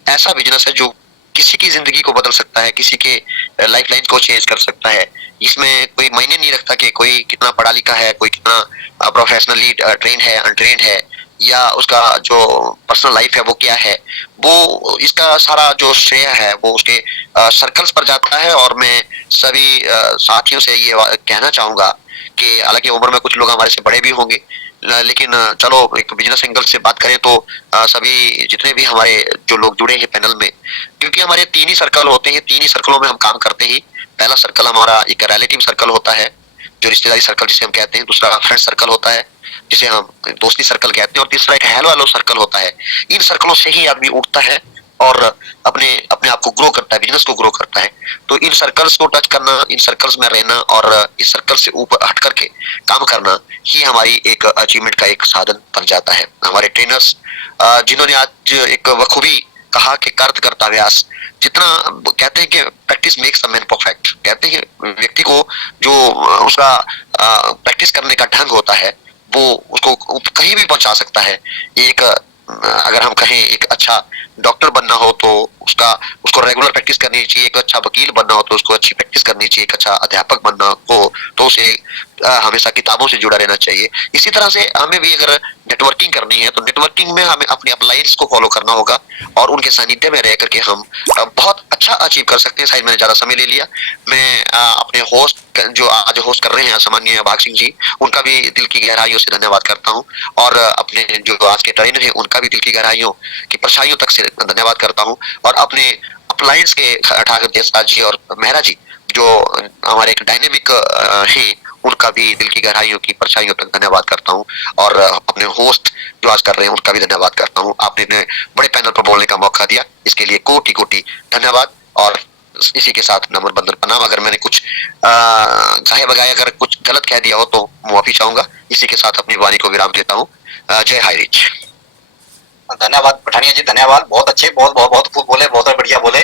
ऐसा बिजनेस है जो किसी की जिंदगी को बदल सकता है, किसी के लाइफ लाइन को चेंज कर सकता है। इसमें कोई मायने नहीं रखता कि कोई कितना पढ़ा लिखा है, कोई कितना प्रोफेशनली ट्रेन है, अनट्रेन्ड है, या उसका जो पर्सनल लाइफ है वो क्या है। वो इसका सारा जो श्रेय है वो उसके सर्कल्स पर जाता है। और मैं सभी साथियों से ये कहना चाहूंगा कि हालांकि उम्र में कुछ लोग हमारे से बड़े भी होंगे, लेकिन चलो एक बिजनेस एंगल से बात करें तो सभी जितने भी हमारे जो लोग जुड़े हैं पैनल में, क्योंकि हमारे 3 ही सर्कल होते हैं, 3 ही सर्कलों में हम काम करते हैं। पहला सर्कल हमारा एक रिलेटिव सर्कल होता है, जो रिश्तेदारी सर्कल जिसे हम कहते हैं। दूसरा फ्रेंड सर्कल होता है, जिसे हम दोस्ती सर्कल कहते हैं। और तीसरा एक हेलो हेलो सर्कल होता है। इन सर्कलों से ही आदमी उठता है और अपने अपने आप को ग्रो करता है, बिजनेस को ग्रो करता है। तो इन सर्कल्स को टच करना, इन सर्कल्स में रहना और इस सर्कल से ऊपर हट करके काम करना ही हमारी एक अचीवमेंट का एक साधन बन जाता है। हमारे ट्रेनर्स जिन्होंने आज एक बखूबी कहा कि कर्त कर्ता व्यास, जितना कहते हैं कि practice makes a man perfect, कहते हैं व्यक्ति को जो उसका प्रैक्टिस करने का ढंग होता है वो उसको कहीं भी पहुंचा सकता है। एक अगर हम कहें एक अच्छा डॉक्टर बनना हो तो उसको रेगुलर प्रैक्टिस करनी चाहिए। एक अच्छा वकील बनना हो तो उसको अच्छी प्रैक्टिस करनी चाहिए। एक अच्छा अध्यापक बनना हो तो उसे हमेशा किताबों से जुड़ा रहना चाहिए। इसी तरह से हमें भी अगर नेटवर्किंग करनी है तो नेटवर्किंग में हमें अपने अपलाइंस को फॉलो करना होगा और उनके सानिध्य में रह करके हम बहुत अच्छा अचीव कर सकते हैं। शायद मैंने ज्यादा समय ले लिया। मैं अपने होस्ट जो आज होस्ट कर रहे हैं सामान्य भाग सिंह जी, उनका भी दिल की गहराइयों से धन्यवाद करता हूँ और अपने जो आज के ट्रेनर हैं उनका भी दिल की गहराइयों की परछाइयों तक से धन्यवाद करता हूँ। और अपने अपलाइंस के ठाकुर देशराज जी और मेहरा जी जो हमारे एक डायनेमिक हैं, उनका भी दिल की गहराइयों की परछाइयों तक धन्यवाद करता हूँ। और अपने होस्ट जो आज कर रहे हैं उनका भी धन्यवाद करता हूँ। आपने बड़े पैनल पर बोलने का मौका दिया, इसके लिए कोटि कोटि धन्यवाद। और इसी के साथ नम्र बंधन प्रणाम। अगर मैंने कुछ गाहे बगाए अगर कुछ गलत कह दिया हो तो माफी चाहूंगा। इसी के साथ अपनी वाणी को विराम देता हूँ। जय हाई रिच। धन्यवाद पठानिया जी, धन्यवाद। बहुत अच्छे, बहुत बहुत बहुत खूब बोले, बहुत बढ़िया बोले।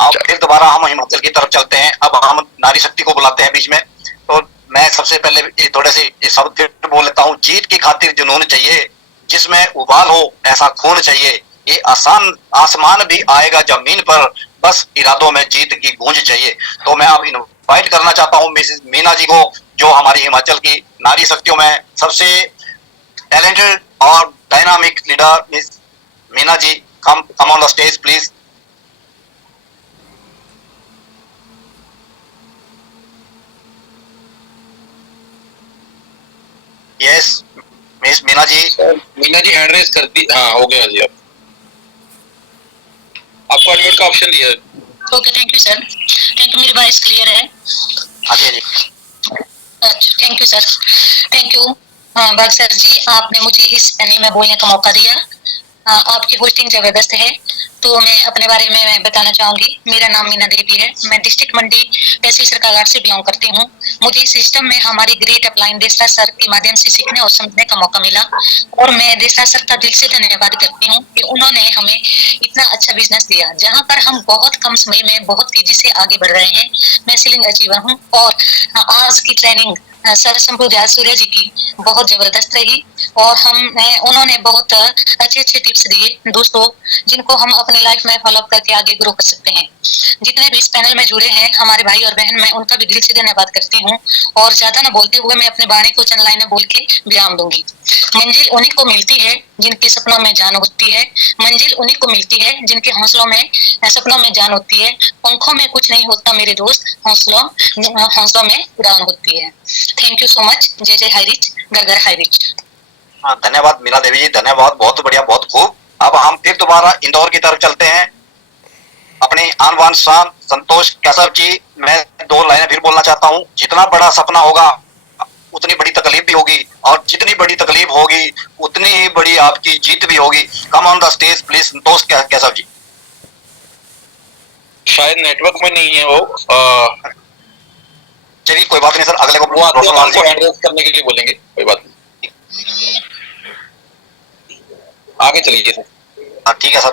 अब फिर दोबारा हम हिमाचल की तरफ चलते हैं। अब हम नारी शक्ति को बुलाते हैं बीच में। तो मैं सबसे पहले थोड़े से शब्द फिर बोल लेता हूँ। जीत की खातिर जुनून चाहिए, जिसमें उबाल हो ऐसा खून चाहिए। ये आसमान भी आएगा जमीन पर, बस इरादों में जीत की गूंज चाहिए। तो मैं अब इनवाइट करना चाहता हूँ मिसेस मीना जी को, जो हमारी हिमाचल की नारी शक्तियों में सबसे टैलेंटेड और dynamic leader. Miss Meena ji, come on the stage please. Yes miss Meena ji. Meena ji hand raise कर दी। हाँ, हो गया जी। अब आपको अनम्यूट का ऑप्शन दिया है। Okay, thank you sir. Thank you, मेरी वॉइस क्लियर है? हाँ जी। अच्छा, thank you sir, thank you भाग सर जी, आपने मुझे इस पैनल में बोलने का मौका दिया। आपकी होस्टिंग जबरदस्त है। तो मैं अपने बारे में मैं बताना चाहूंगी। मेरा नाम मीना देवी है। मैं डिस्ट्रिक्ट मंडी तहसील सरकाघाट से बिलोंग करती हूँ। मुझे इस सिस्टम में हमारी ग्रेट अपलाइन देशराज सर के माध्यम से सीखने और समझने का मौका मिला और मैं देशराज सर का दिल से धन्यवाद करती हूँ कि उन्होंने हमें इतना अच्छा बिजनेस दिया, जहाँ पर हम बहुत कम समय में बहुत तेजी से आगे बढ़ रहे हैं। मैं स्किलिंग अचीवर हूँ और आज की ट्रेनिंग सर शंभुदयाल सूर्य जी की बहुत जबरदस्त रही और उन्होंने बहुत अच्छे टिप्स दिए दोस्तों, जिनको हम अपने अपनी लाइफ में फॉलो करके आगे ग्रो कर सकते हैं। जितने भी इस पैनल में जुड़े हैं हमारे भाई और बहन, मैं उनका भी दिल से धन्यवाद करती हूँ। और ज्यादा न बोलते हुए मैं अपने बाणी को चंद लाइनें बोल के विराम दूंगी। मंजिल उन्हीं को मिलती है जिनके सपनों में जान होती है। मंजिल उन्हीं को मिलती है जिनके हौसलों में सपनों में जान होती है। पंखों में कुछ नहीं होता मेरे दोस्त, हौसलों में उड़ान होती है। Thank you so much. जय जय हाई रिच, घर घर हाई रिच। हाँ, धन्यवाद मीना देवी जी, धन्यवाद, बहुत बढ़िया, बहुत खूब। अब हम फिर दोबारा इंदौर की तरफ चलते हैं। अपनी आन बान शान संतोष कैसर जी, मैं 2 लाइनें फिर बोलना चाहता हूँ। जितना बड़ा सपना होगा उतनी बड़ी तकलीफ भी होगी, और जितनी बड़ी तकलीफ होगी उतनी ही बड़ी आपकी जीत भी होगी। Come on the stage please Santosh Kaiser ji. शायद नेटवर्क में नहीं है वो। चलिए कोई बात नहीं सर, अगले को वो आते रोशनलाल जी एड्रेस करने के लिए बोलेंगे, कोई बात नहीं। आगे चलिए सर। हाँ ठीक है सर।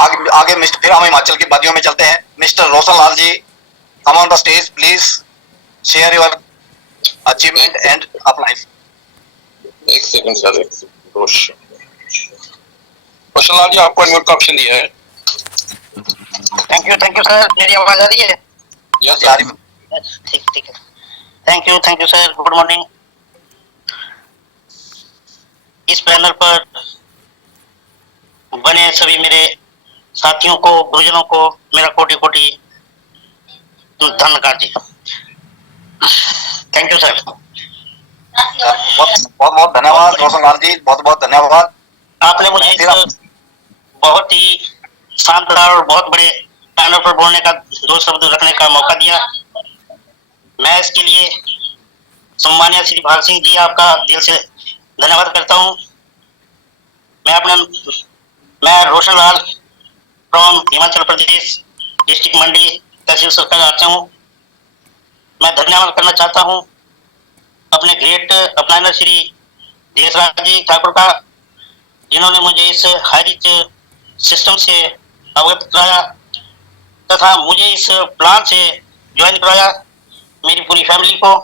आगे आगे मिस्टर, फिर हम हिमाचल की वादियों में चलते हैं। Mister Roshanlal ji, come on the stage please, share your achievement and upline. एक सेकंड सर, रोशनलाल जी आपको अनम्यूट का ऑप्शन दिया है। Thank you sir. मेरी आवाज आ रही है? यस सारी ठीक है। Thank you sir. Good morning. इस पैनल पर बने सभी मेरे साथियों को, गुरुजनों को मेरा कोटि कोटि धन्यवाद जी। Thank you sir. बहुत बहुत धन्यवाद रोशनलाल जी, बहुत बहुत धन्यवाद। आपने मुझे इस बहुत ही शानदार और बहुत बड़े पैनल पर बोलने का, 2 शब्द रखने का मौका दिया। मैं इसके लिए सम्मानित श्री भाग सिंह जी आपका दिल से धन्यवाद करता हूँ। मैं रोशनलाल फ्रॉम हिमाचल प्रदेश, डिस्ट्रिक्ट मंडी, तहसील सरकार आता हूँ। मैं धन्यवाद करना चाहता हूँ अपने ग्रेट अपलाइनर श्री देशराज जी ठाकुर का, जिन्होंने मुझे इस हाई रिच सिस्टम से अवगत कराया तथा मुझे इस प्लान से ज्वाइन कराया, मेरी पूरी फैमिली को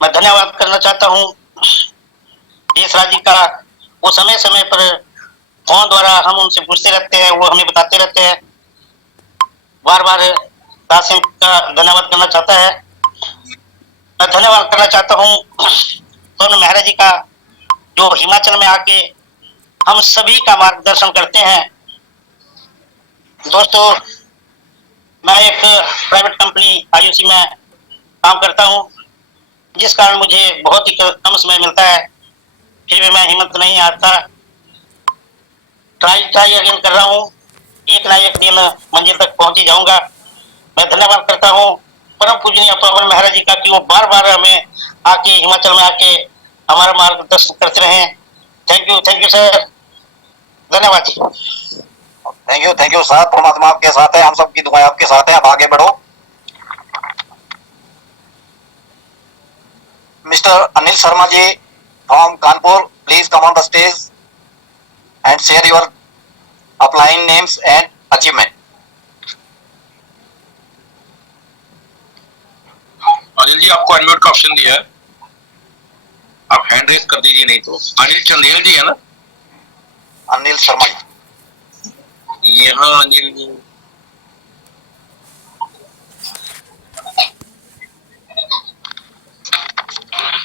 मैं धन्यवाद करना चाहता हूँ। देशराज जी का वो समय समय पर फोन द्वारा हम उनसे पूछते रहते हैं, वो हमें बताते रहते हैं। बार बार दासिम का धन्यवाद करना चाहता है। मैं धन्यवाद करना चाहता हूँ सोनू मेहरा जी का, जो हिमाचल में आके हम सभी का मार्गदर्शन करते हैं। दोस्तों, मैं एक प्राइवेट कंपनी आईयूसी में काम करता हूँ, जिस कारण मुझे बहुत ही कम समय मिलता है। फिर भी मैं हिम्मत नहीं हारता, ट्राई अगेन कर रहा हूँ। एक ना एक दिन मंजिल तक पहुंच ही जाऊंगा। मैं धन्यवाद करता हूँ परम पूजनीय पवन मेहरा जी का, कि वो बार बार हमें आके हिमाचल में आके हमारा मार्गदर्शन करते रहे। Thank you sir. धन्यवाद जी। Thank you sir. परमात्मा आपके साथ है, हम सबकी दुआएं आपके साथ है। अब आगे बढ़ो। Mister Anil Sharma ji from Kanpur, please come on the stage and share your upline names and achievement. Anil ji आपको अनम्यूट का ऑप्शन दिया है, आप हैंड रेज कर दीजिए, नहीं तो अनिल चंदेल जी है ना? अनिल शर्मा जी, यहाँ Anil ji.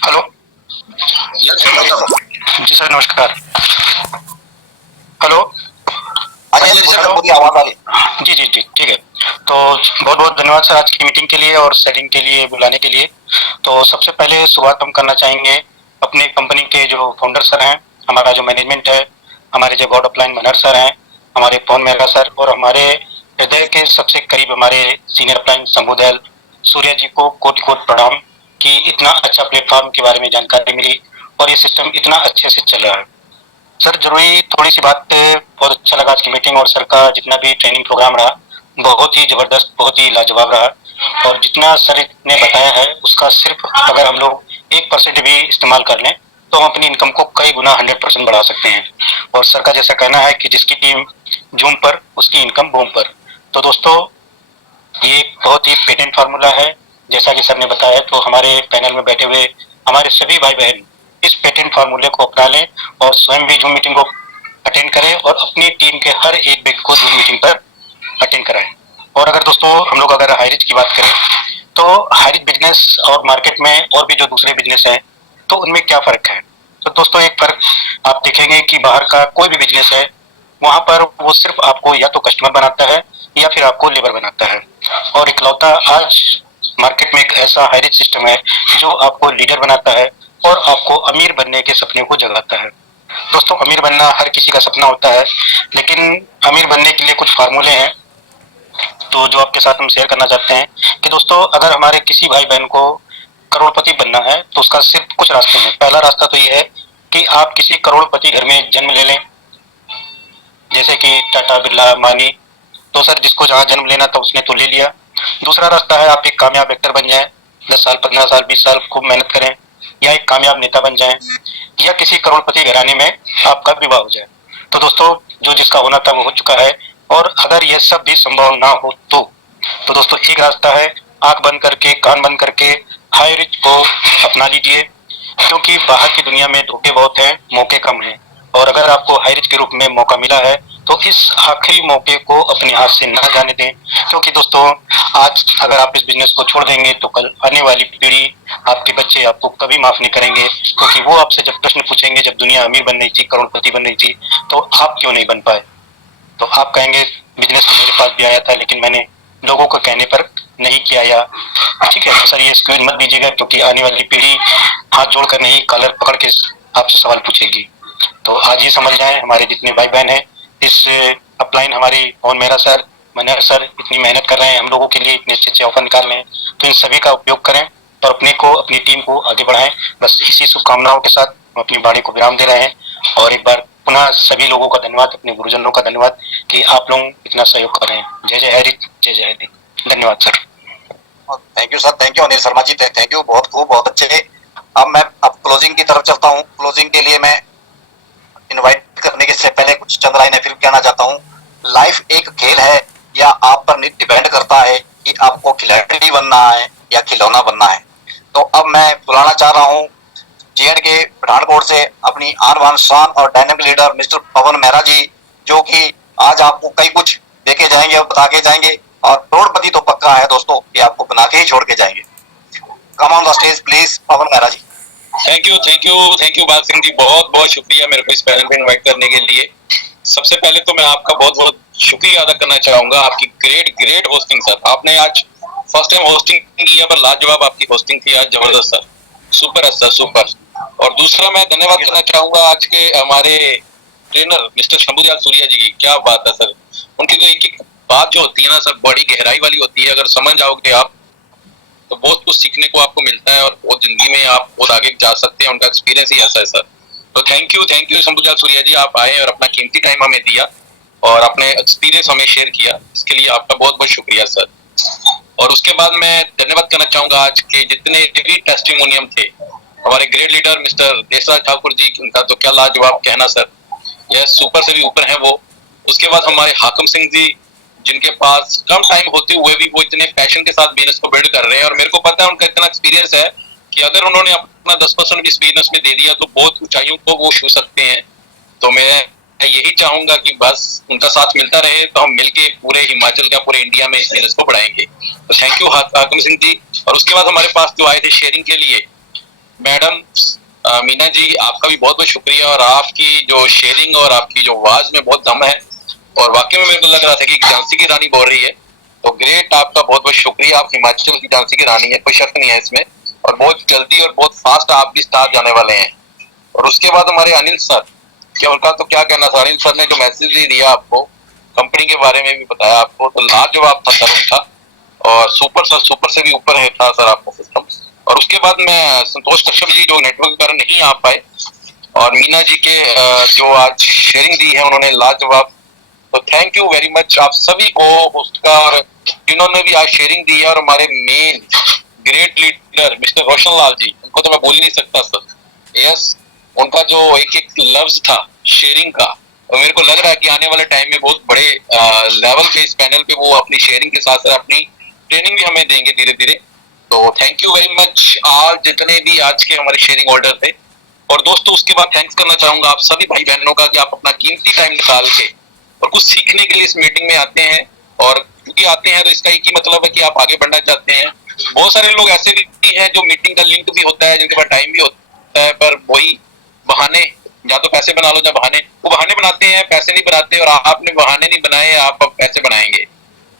Hello. Yes sir. जी सर, नमस्कार। हेलो। अनिल सर पूरी आवाज आ रही। जी ठीक है। तो बहुत बहुत धन्यवाद सर आज की मीटिंग के लिए और सेटिंग के लिए, बुलाने के लिए। तो सबसे पहले शुरुआत हम करना चाहेंगे अपने कंपनी के जो फाउंडर सर हैं, हमारा जो मैनेजमेंट है, हमारे जो गॉड अपलाइन मनहर सर हैं, हमारे पवन मेहरा सर, और हमारे हृदय के सबसे करीब हमारे सीनियर अपलाइन शंभुदयाल सूर्य जी को कोटि कोटि प्रणाम कि इतना अच्छा प्लेटफॉर्म के बारे में जानकारी मिली और ये सिस्टम इतना अच्छे से चल रहा है। सर जरूरी थोड़ी सी बात, बहुत अच्छा लगा आज की मीटिंग, और सर का जितना भी ट्रेनिंग प्रोग्राम रहा बहुत ही जबरदस्त, बहुत ही लाजवाब रहा। और जितना सर ने बताया है उसका सिर्फ अगर हम लोग 1% भी इस्तेमाल कर लें तो हम अपनी इनकम को कई गुना 100% बढ़ा सकते हैं। और सर का जैसा कहना है कि जिसकी टीम जूम पर उसकी इनकम बूम पर। तो दोस्तों ये बहुत ही पेटेंट फार्मूला है, जैसा कि सर ने बताया। तो हमारे पैनल में बैठे हुए हमारे सभी भाई बहन इस पेटेंट फार्मूले को अपना लें और स्वयं भी जूम मीटिंग को अटेंड करें और अपनी टीम के हर एक व्यक्ति को जूम मीटिंग पर अटेंड कराएं। और अगर दोस्तों हम लोग अगर हाईरिच की बात करें तो हाईरिच बिजनेस और मार्केट में और भी जो दूसरे बिजनेस हैं तो उनमें क्या फ़र्क है। तो दोस्तों एक फ़र्क आप देखेंगे कि बाहर का कोई भी बिजनेस है वहाँ पर वो सिर्फ आपको या तो कस्टमर बनाता है या फिर आपको लेबर बनाता है, और इकलौता आज मार्केट में एक ऐसा हाईरिच सिस्टम है जो आपको लीडर बनाता है और आपको अमीर बनने के सपने को जगाता है। दोस्तों अमीर बनना हर किसी का सपना होता है, लेकिन अमीर बनने के लिए कुछ फार्मूले हैं तो जो आपके साथ हम शेयर करना चाहते हैं कि दोस्तों अगर हमारे किसी भाई बहन को करोड़पति बनना है तो उसका सिर्फ कुछ रास्ते हैं। पहला रास्ता तो ये है कि आप किसी करोड़पति घर में जन्म ले लें, जैसे कि टाटा बिरला अंबानी, तो सर जिसको जहाँ जन्म लेना था उसने तो ले लिया। दूसरा रास्ता है आप एक कामयाब एक्टर बन जाएं, 10 साल 15 साल 20 साल खूब मेहनत करें, या एक कामयाब नेता बन जाएं, या किसी करोड़पति घराने में आपका विवाह हो जाए। तो दोस्तों जो जिसका होना था वो हो चुका है, और अगर यह सब भी संभव ना हो तो दोस्तों एक रास्ता है, आंख बंद करके कान बंद करके हाई रिच को अपना लीजिए, क्योंकि बाहर की दुनिया में धोखे बहुत हैं, मौके कम हैं। और अगर आपको हाई रिच के रूप में मौका मिला है तो इस आखिरी मौके को अपने हाथ से ना जाने दें, क्योंकि दोस्तों आज अगर आप इस बिजनेस को छोड़ देंगे तो कल आने वाली पीढ़ी, आपके बच्चे आपको कभी माफ नहीं करेंगे, क्योंकि वो आपसे जब प्रश्न पूछेंगे जब दुनिया अमीर बन रही थी, करोड़पति बन रही थी, तो आप क्यों नहीं बन पाए, तो आप कहेंगे बिजनेस तो मेरे पास भी आया था लेकिन मैंने लोगों को कहने पर नहीं किया। या ठीक है सर, ये स्क्रीन मत दीजिएगा, क्योंकि आने वाली पीढ़ी हाथ जोड़कर नहीं कॉलर पकड़ के आपसे सवाल पूछेगी। तो आज ये समझ जाएं हमारे जितने भाई बहन हैं, इस अपलाइन हमारे पवन मेहरा सर, मनहर सर इतनी मेहनत कर रहे हैं हम लोगों के लिए, इतने अच्छे अच्छे ऑफर निकाल रहे हैं, तो इन सभी का उपयोग करें और अपने को अपनी टीम को आगे बढ़ाएं। बस इसी शुभकामनाओं के साथ हम अपनी वाणी को विराम दे रहे हैं, और एक बार पुनः सभी लोगों का धन्यवाद, अपने गुरुजनों का धन्यवाद कि आप लोग इतना सहयोग कर रहे हैं। जय जय हरित, जय जय हरित। धन्यवाद sir. Thank you sir, thank you Anil Sharma ji, thank you, बहुत खूब, बहुत अच्छे। अब क्लोजिंग की तरफ चलता हूँ। क्लोजिंग के लिए मैं इनवाइट करने के से पहले कुछ चंद लाइनें फिर कहना चाहता हूँ। लाइफ एक खेल है या आप पर डिपेंड करता है कि आपको खिलाड़ी बनना है या खिलौना बनना है। तो अब मैं बुलाना चाह रहा हूँ जेएड के पठानकोट से अपनी आन बान शान और डायनेमिक लीडर मिस्टर पवन मेहरा जी, जो कि आज आपको कई कुछ देके जाएंगे और बता के जाएंगे, और करोड़पति तो पक्का है दोस्तों, ये आपको बना के ही छोड़ के जाएंगे। Come on the stage please Pawan Mehra ji. Thank you Bal Singh जी, बहुत बहुत शुक्रिया मेरे को इस पैनल पे इनवाइट करने के लिए। सबसे पहले तो मैं आपका बहुत बहुत शुक्रिया अदा करना चाहूंगा, आपकी ग्रेट होस्टिंग सर। आपने आज फर्स्ट टाइम होस्टिंग की है, पर लाजवाब आपकी होस्टिंग थी आज, जबरदस्त सर, सुपर है सर, सुपर। और दूसरा मैं धन्यवाद करना चाहूंगा आज के हमारे ट्रेनर मिस्टर शंभुदयाल सूर्या जी की, क्या बात है सर। उनकी तो एक एक बात जो होती है ना सर, बड़ी गहराई वाली होती है, अगर समझ जाओगे आप तो बहुत कुछ सीखने को आपको मिलता है और बहुत जिंदगी में आप बहुत आगे जा सकते हैं। उनका एक्सपीरियंस ही ऐसा है सर। तो थैंक यू शंभुदयाल सूर्या जी, आप आए और अपना कीमती टाइम हमें दिया और अपने एक्सपीरियंस हमें शेयर किया, इसके लिए आपका बहुत बहुत शुक्रिया सर। और उसके बाद मैं धन्यवाद करना चाहूंगा आज के जितने भी टेस्टिमोनियम थे, हमारे great leader mister Desraj Thakur ji, उनका तो क्या लाजवाब कहना सर, यह सुपर से भी ऊपर है वो। उसके बाद हमारे हाकिम सिंह जी, जिनके पास कम टाइम होते हुए भी वो इतने पैशन के साथ बिजनेस को बिल्ड कर रहे हैं, और मेरे को पता है उनका इतना एक्सपीरियंस है कि अगर उन्होंने अपना 10% इस बिजनेस में दे दिया तो बहुत ऊंचाइयों को वो छू सकते हैं। तो मैं यही चाहूंगा कि बस उनका साथ मिलता रहे, तो हम मिलके पूरे हिमाचल का, पूरे इंडिया में इस बिजनेस को बढ़ाएंगे। तो थैंक यू हाकिम सिंह जी। और उसके बाद हमारे पास जो आए थे शेयरिंग के लिए, मैडम मीना जी, आपका भी बहुत बहुत शुक्रिया, और आपकी जो शेयरिंग और आपकी जो आवाज में बहुत दम है, और वाकई में मेरे को लग रहा था कि झांसी की रानी बोल रही है। तो ग्रेट, आपका बहुत बहुत शुक्रिया, आप हिमाचल की झांसी की रानी है, कोई शक नहीं है इसमें, और बहुत जल्दी और बहुत फास्ट आप भी स्टार जाने वाले हैं। और उसके बाद हमारे अनिल सर, क्या उनका तो क्या कहना था, अनिल सर ने जो मैसेज दिया आपको, कंपनी के बारे में भी बताया आपको, तो लाजवाब था सर उनका, और सुपर सर, सुपर से भी ऊपर है था सर आपका सिस्टम। और उसके बाद मैं संतोष कश्यप जी, जो नेटवर्क के कारण नहीं आ पाए, और मीना जी के जो आज शेयरिंग दी है उन्होंने लाजवाब। तो थैंक यू वेरी मच आप सभी को होस्ट का, और जिन्होंने भी आज शेयरिंग दी है, और हमारे main great leader mister Roshan Lal ji, उनको तो मैं बोल ही नहीं सकता सर। यस, उनका जो एक एक लफ्ज था शेयरिंग का, और मेरे को लग रहा है कि आने वाले टाइम में बहुत बड़े लेवल पे इस पैनल पे वो अपनी शेयरिंग के साथ साथ अपनी ट्रेनिंग भी हमें देंगे धीरे धीरे। तो थैंक यू वेरी मच आज जितने भी आज के हमारे शेयरिंग होल्डर थे, और दोस्तों उसके बाद थैंक्स करना चाहूंगा आप सभी भाई बहनों का कि आप अपना कीमती टाइम निकाल के और कुछ सीखने के लिए इस मीटिंग में आते हैं। और क्योंकि आते हैं तो इसका एक ही मतलब है कि आप आगे बढ़ना चाहते हैं। बहुत सारे लोग ऐसे भी हैं जो मीटिंग का लिंक भी होता है, जिनके पास टाइम भी होता है, पर वही बहाने, या तो पैसे बना लो या बहाने, वो बहाने बनाते हैं, पैसे नहीं बनाते। और आपने बहाने नहीं बनाए, आप अब पैसे बनाएंगे।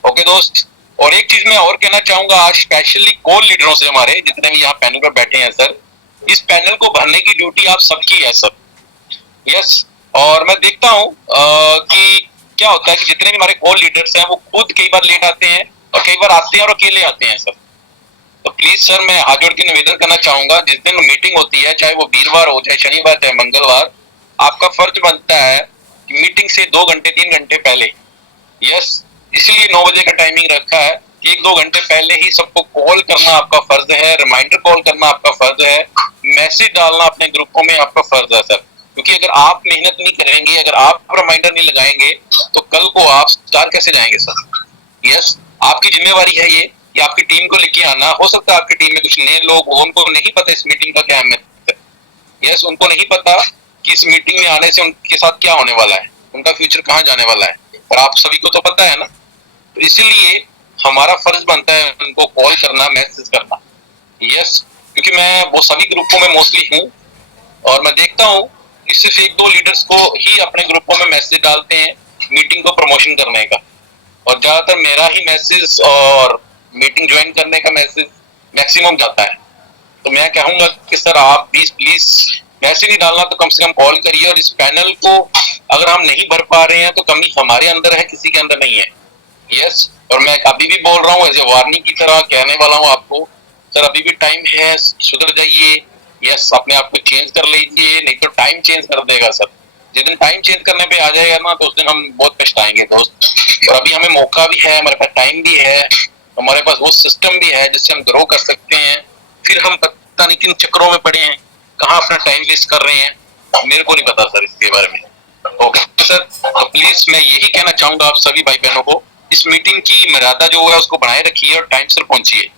ओके दोस्त, और एक चीज मैं और कहना चाहूंगा, आज स्पेशली कोर लीडरों से, हमारे जितने भी यहाँ पैनल पर बैठे हैं सर, इस पैनल को भरने की ड्यूटी आप सबकी है सर। यस, और मैं देखता हूँ कि क्या होता है कि जितने भी हमारे कोर लीडर्स हैं वो खुद कई बार लेट आते हैं और कई बार आते हैं और अकेले आते हैं सर। तो प्लीज सर मैं हाथ जोड़ के निवेदन करना चाहूंगा, जिस दिन मीटिंग होती है, चाहे वो वीरवार हो, चाहे शनिवार, चाहे मंगलवार, आपका फर्ज बनता है कि मीटिंग से 2 घंटे 3 घंटे पहले, यस, इसीलिए 9 बजे का टाइमिंग रखा है, 1-2 घंटे पहले ही सबको कॉल करना आपका फर्ज है, रिमाइंडर कॉल करना आपका फर्ज है, मैसेज डालना अपने ग्रुपों में आपका फर्ज है सर। क्योंकि अगर आप मेहनत नहीं करेंगे, अगर आप रिमाइंडर नहीं लगाएंगे, तो कल को आप स्टार कैसे जाएंगे सर। यस, आपकी जिम्मेवारी है ये कि आपकी टीम को लेके आना। हो सकता है आपकी टीम में कुछ नए लोग हो, उनको नहीं पता इस मीटिंग का क्या अहमियत है। यस, उनको नहीं पता कि इस मीटिंग में आने से उनके साथ क्या होने वाला है, उनका फ्यूचर कहाँ जाने वाला है, और आप सभी को तो पता है ना। तो इसीलिए हमारा फर्ज बनता है उनको कॉल करना, मैसेज करना। यस, क्योंकि मैं वो सभी ग्रुपों में मोस्टली हूँ और मैं देखता हूँ कि सिर्फ 1-2 लीडर्स को ही अपने ग्रुपों में मैसेज डालते हैं मीटिंग को प्रमोशन करने का, और ज्यादातर मेरा ही मैसेज और मीटिंग ज्वाइन करने का मैसेज मैक्सिमम जाता है। तो मैं कहूंगा कि सर आप प्लीज मैसेज नहीं डालना तो कम से कम कॉल करिए। और इस पैनल को अगर हम नहीं भर पा रहे हैं तो कमी हमारे अंदर है, किसी के अंदर नहीं है। यस, और मैं अभी भी बोल रहा हूँ एज ए वार्निंग की तरह कहने वाला हूँ आपको, सर अभी भी टाइम है, सुधर जाइए। यस, अपने आप को चेंज कर लीजिए, नहीं तो टाइम चेंज कर देगा सर। जिस दिन टाइम चेंज करने पे आ जाएगा ना, तो उस दिन हम बहुत पछताएंगे दोस्त। और अभी हमें मौका भी है, हमारे पास टाइम भी है, हमारे पास वो सिस्टम भी है जिससे हम ग्रो कर सकते हैं। फिर हम पता नहीं किन चक्करों में पड़े हैं, कहाँ अपना टाइम वेस्ट कर रहे हैं, मेरे को नहीं पता सर इसके बारे में। ओके सर, तो प्लीज मैं यही कहना चाहूंगा आप सभी भाई बहनों को, इस मीटिंग की मर्यादा जो है उसको बनाए रखिए और टाइम से पहुंचिए।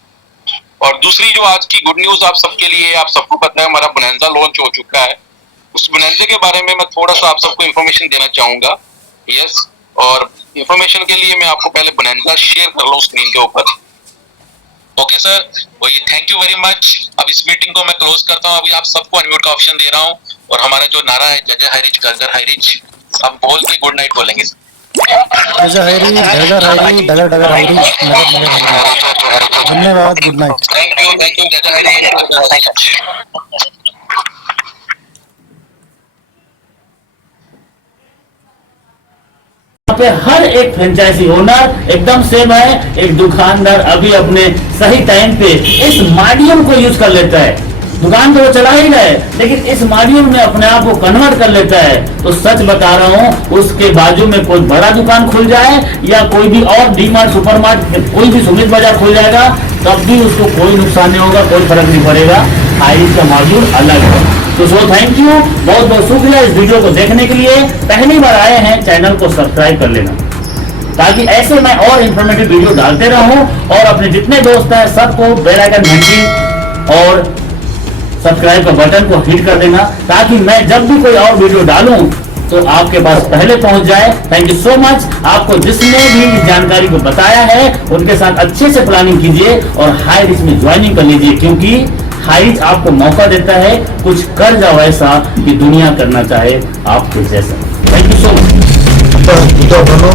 और दूसरी जो आज की गुड न्यूज आप सबके लिए, आप सबको पता है हमारा बोनैंजा लॉन्च हो चुका है। उस बोनैंजा के बारे में मैं थोड़ा सा आप सबको इन्फॉर्मेशन देना चाहूंगा। यस, और इन्फॉर्मेशन के लिए मैं आपको पहले बोनैंजा शेयर कर लूं स्क्रीन के ऊपर। ओके सर, तो ये थैंक यू वेरी मच। अब इस मीटिंग को मैं क्लोज करता हूँ। अभी आप सबको अनम्यूट का ऑप्शन दे रहा हूँ, और हमारा जो नारा है जय जय हाई रिच घर घर हाई रिच, हम बोल के गुड नाइट बोलेंगे सर। जय जय हाई रिच, घर घर हाई रिच, डगर डगर हाई रिच, नगर नगर हाई रिच। धन्यवाद, गुड नाइट। थैंक यू जय जय हाई रिच। यहाँ पे हर एक फ्रेंचाइजी ओनर एकदम सेम है। एक दुकानदार अभी अपने सही टाइम पे इस माध्यम को यूज कर लेता है। दुकान तो वो चला ही रहा है, लेकिन इस माध्यम में अपने आप को कन्वर्ट कर लेता है। तो सच बता रहा हूँ, उसके बाजू में कोई बड़ा दुकान खुल जाए या कोई भी और डी-मार्ट, सुपर मार्केट, कोई भी सुमित बाजार खुल जाएगा, तब भी उसको कोई नुकसान नहीं होगा, कोई फर्क नहीं पड़ेगा। हाई का मॉड्यूल अलग है। तो सो थैंक यू, बहुत बहुत शुक्रिया इस वीडियो को देखने के लिए। पहली बार आए हैं, चैनल को सब्सक्राइब कर लेना, ताकि ऐसे मैं और इंफॉर्मेटिव वीडियो डालते रहूं। और अपने जितने दोस्त हैं सबको बेल आइकन घंटी और सब्सक्राइब का बटन को हिट कर देना, ताकि मैं जब भी कोई और वीडियो डालूं तो आपके पास पहले पहुंच जाए। Thank you so much. आपको जिसने भी इस जानकारी को बताया है उनके साथ अच्छे से प्लानिंग कीजिए और हाई रिच में ज्वाइनिंग कर लीजिए, क्योंकि हाई रिच आपको मौका देता है कुछ कर जाओ ऐसा कि दुनिया करना चाहे आपके जैसा। Thank you so much. बनो,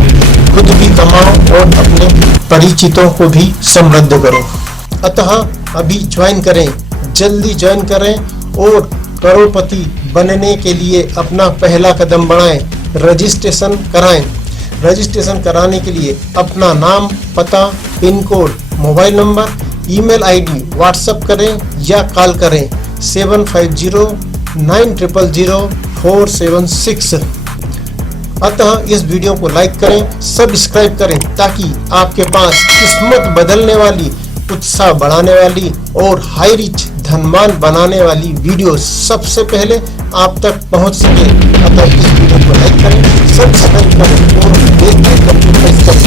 खुद भी कमाओ और अपने परिचितों को भी समृद्ध करो। अतः अभी ज्वाइन करें, जल्दी ज्वाइन करें और करोड़पति बनने के लिए अपना पहला कदम बढ़ाएं। रजिस्ट्रेशन कराएं। रजिस्ट्रेशन कराने के लिए अपना नाम, पता, pin code, mobile number, email ID WhatsApp करें या कॉल करें 7509000476। अतः इस वीडियो को लाइक करें, सब्सक्राइब करें, ताकि आपके पास किस्मत बदलने वाली, उत्साह बढ़ाने वाली और हाई रिच धनवान बनाने वाली वीडियो सबसे पहले आप तक पहुंच सके। अतः इस वीडियो को लाइक करें, सब्सक्राइब करें और बेल आइकन प्रेस करें।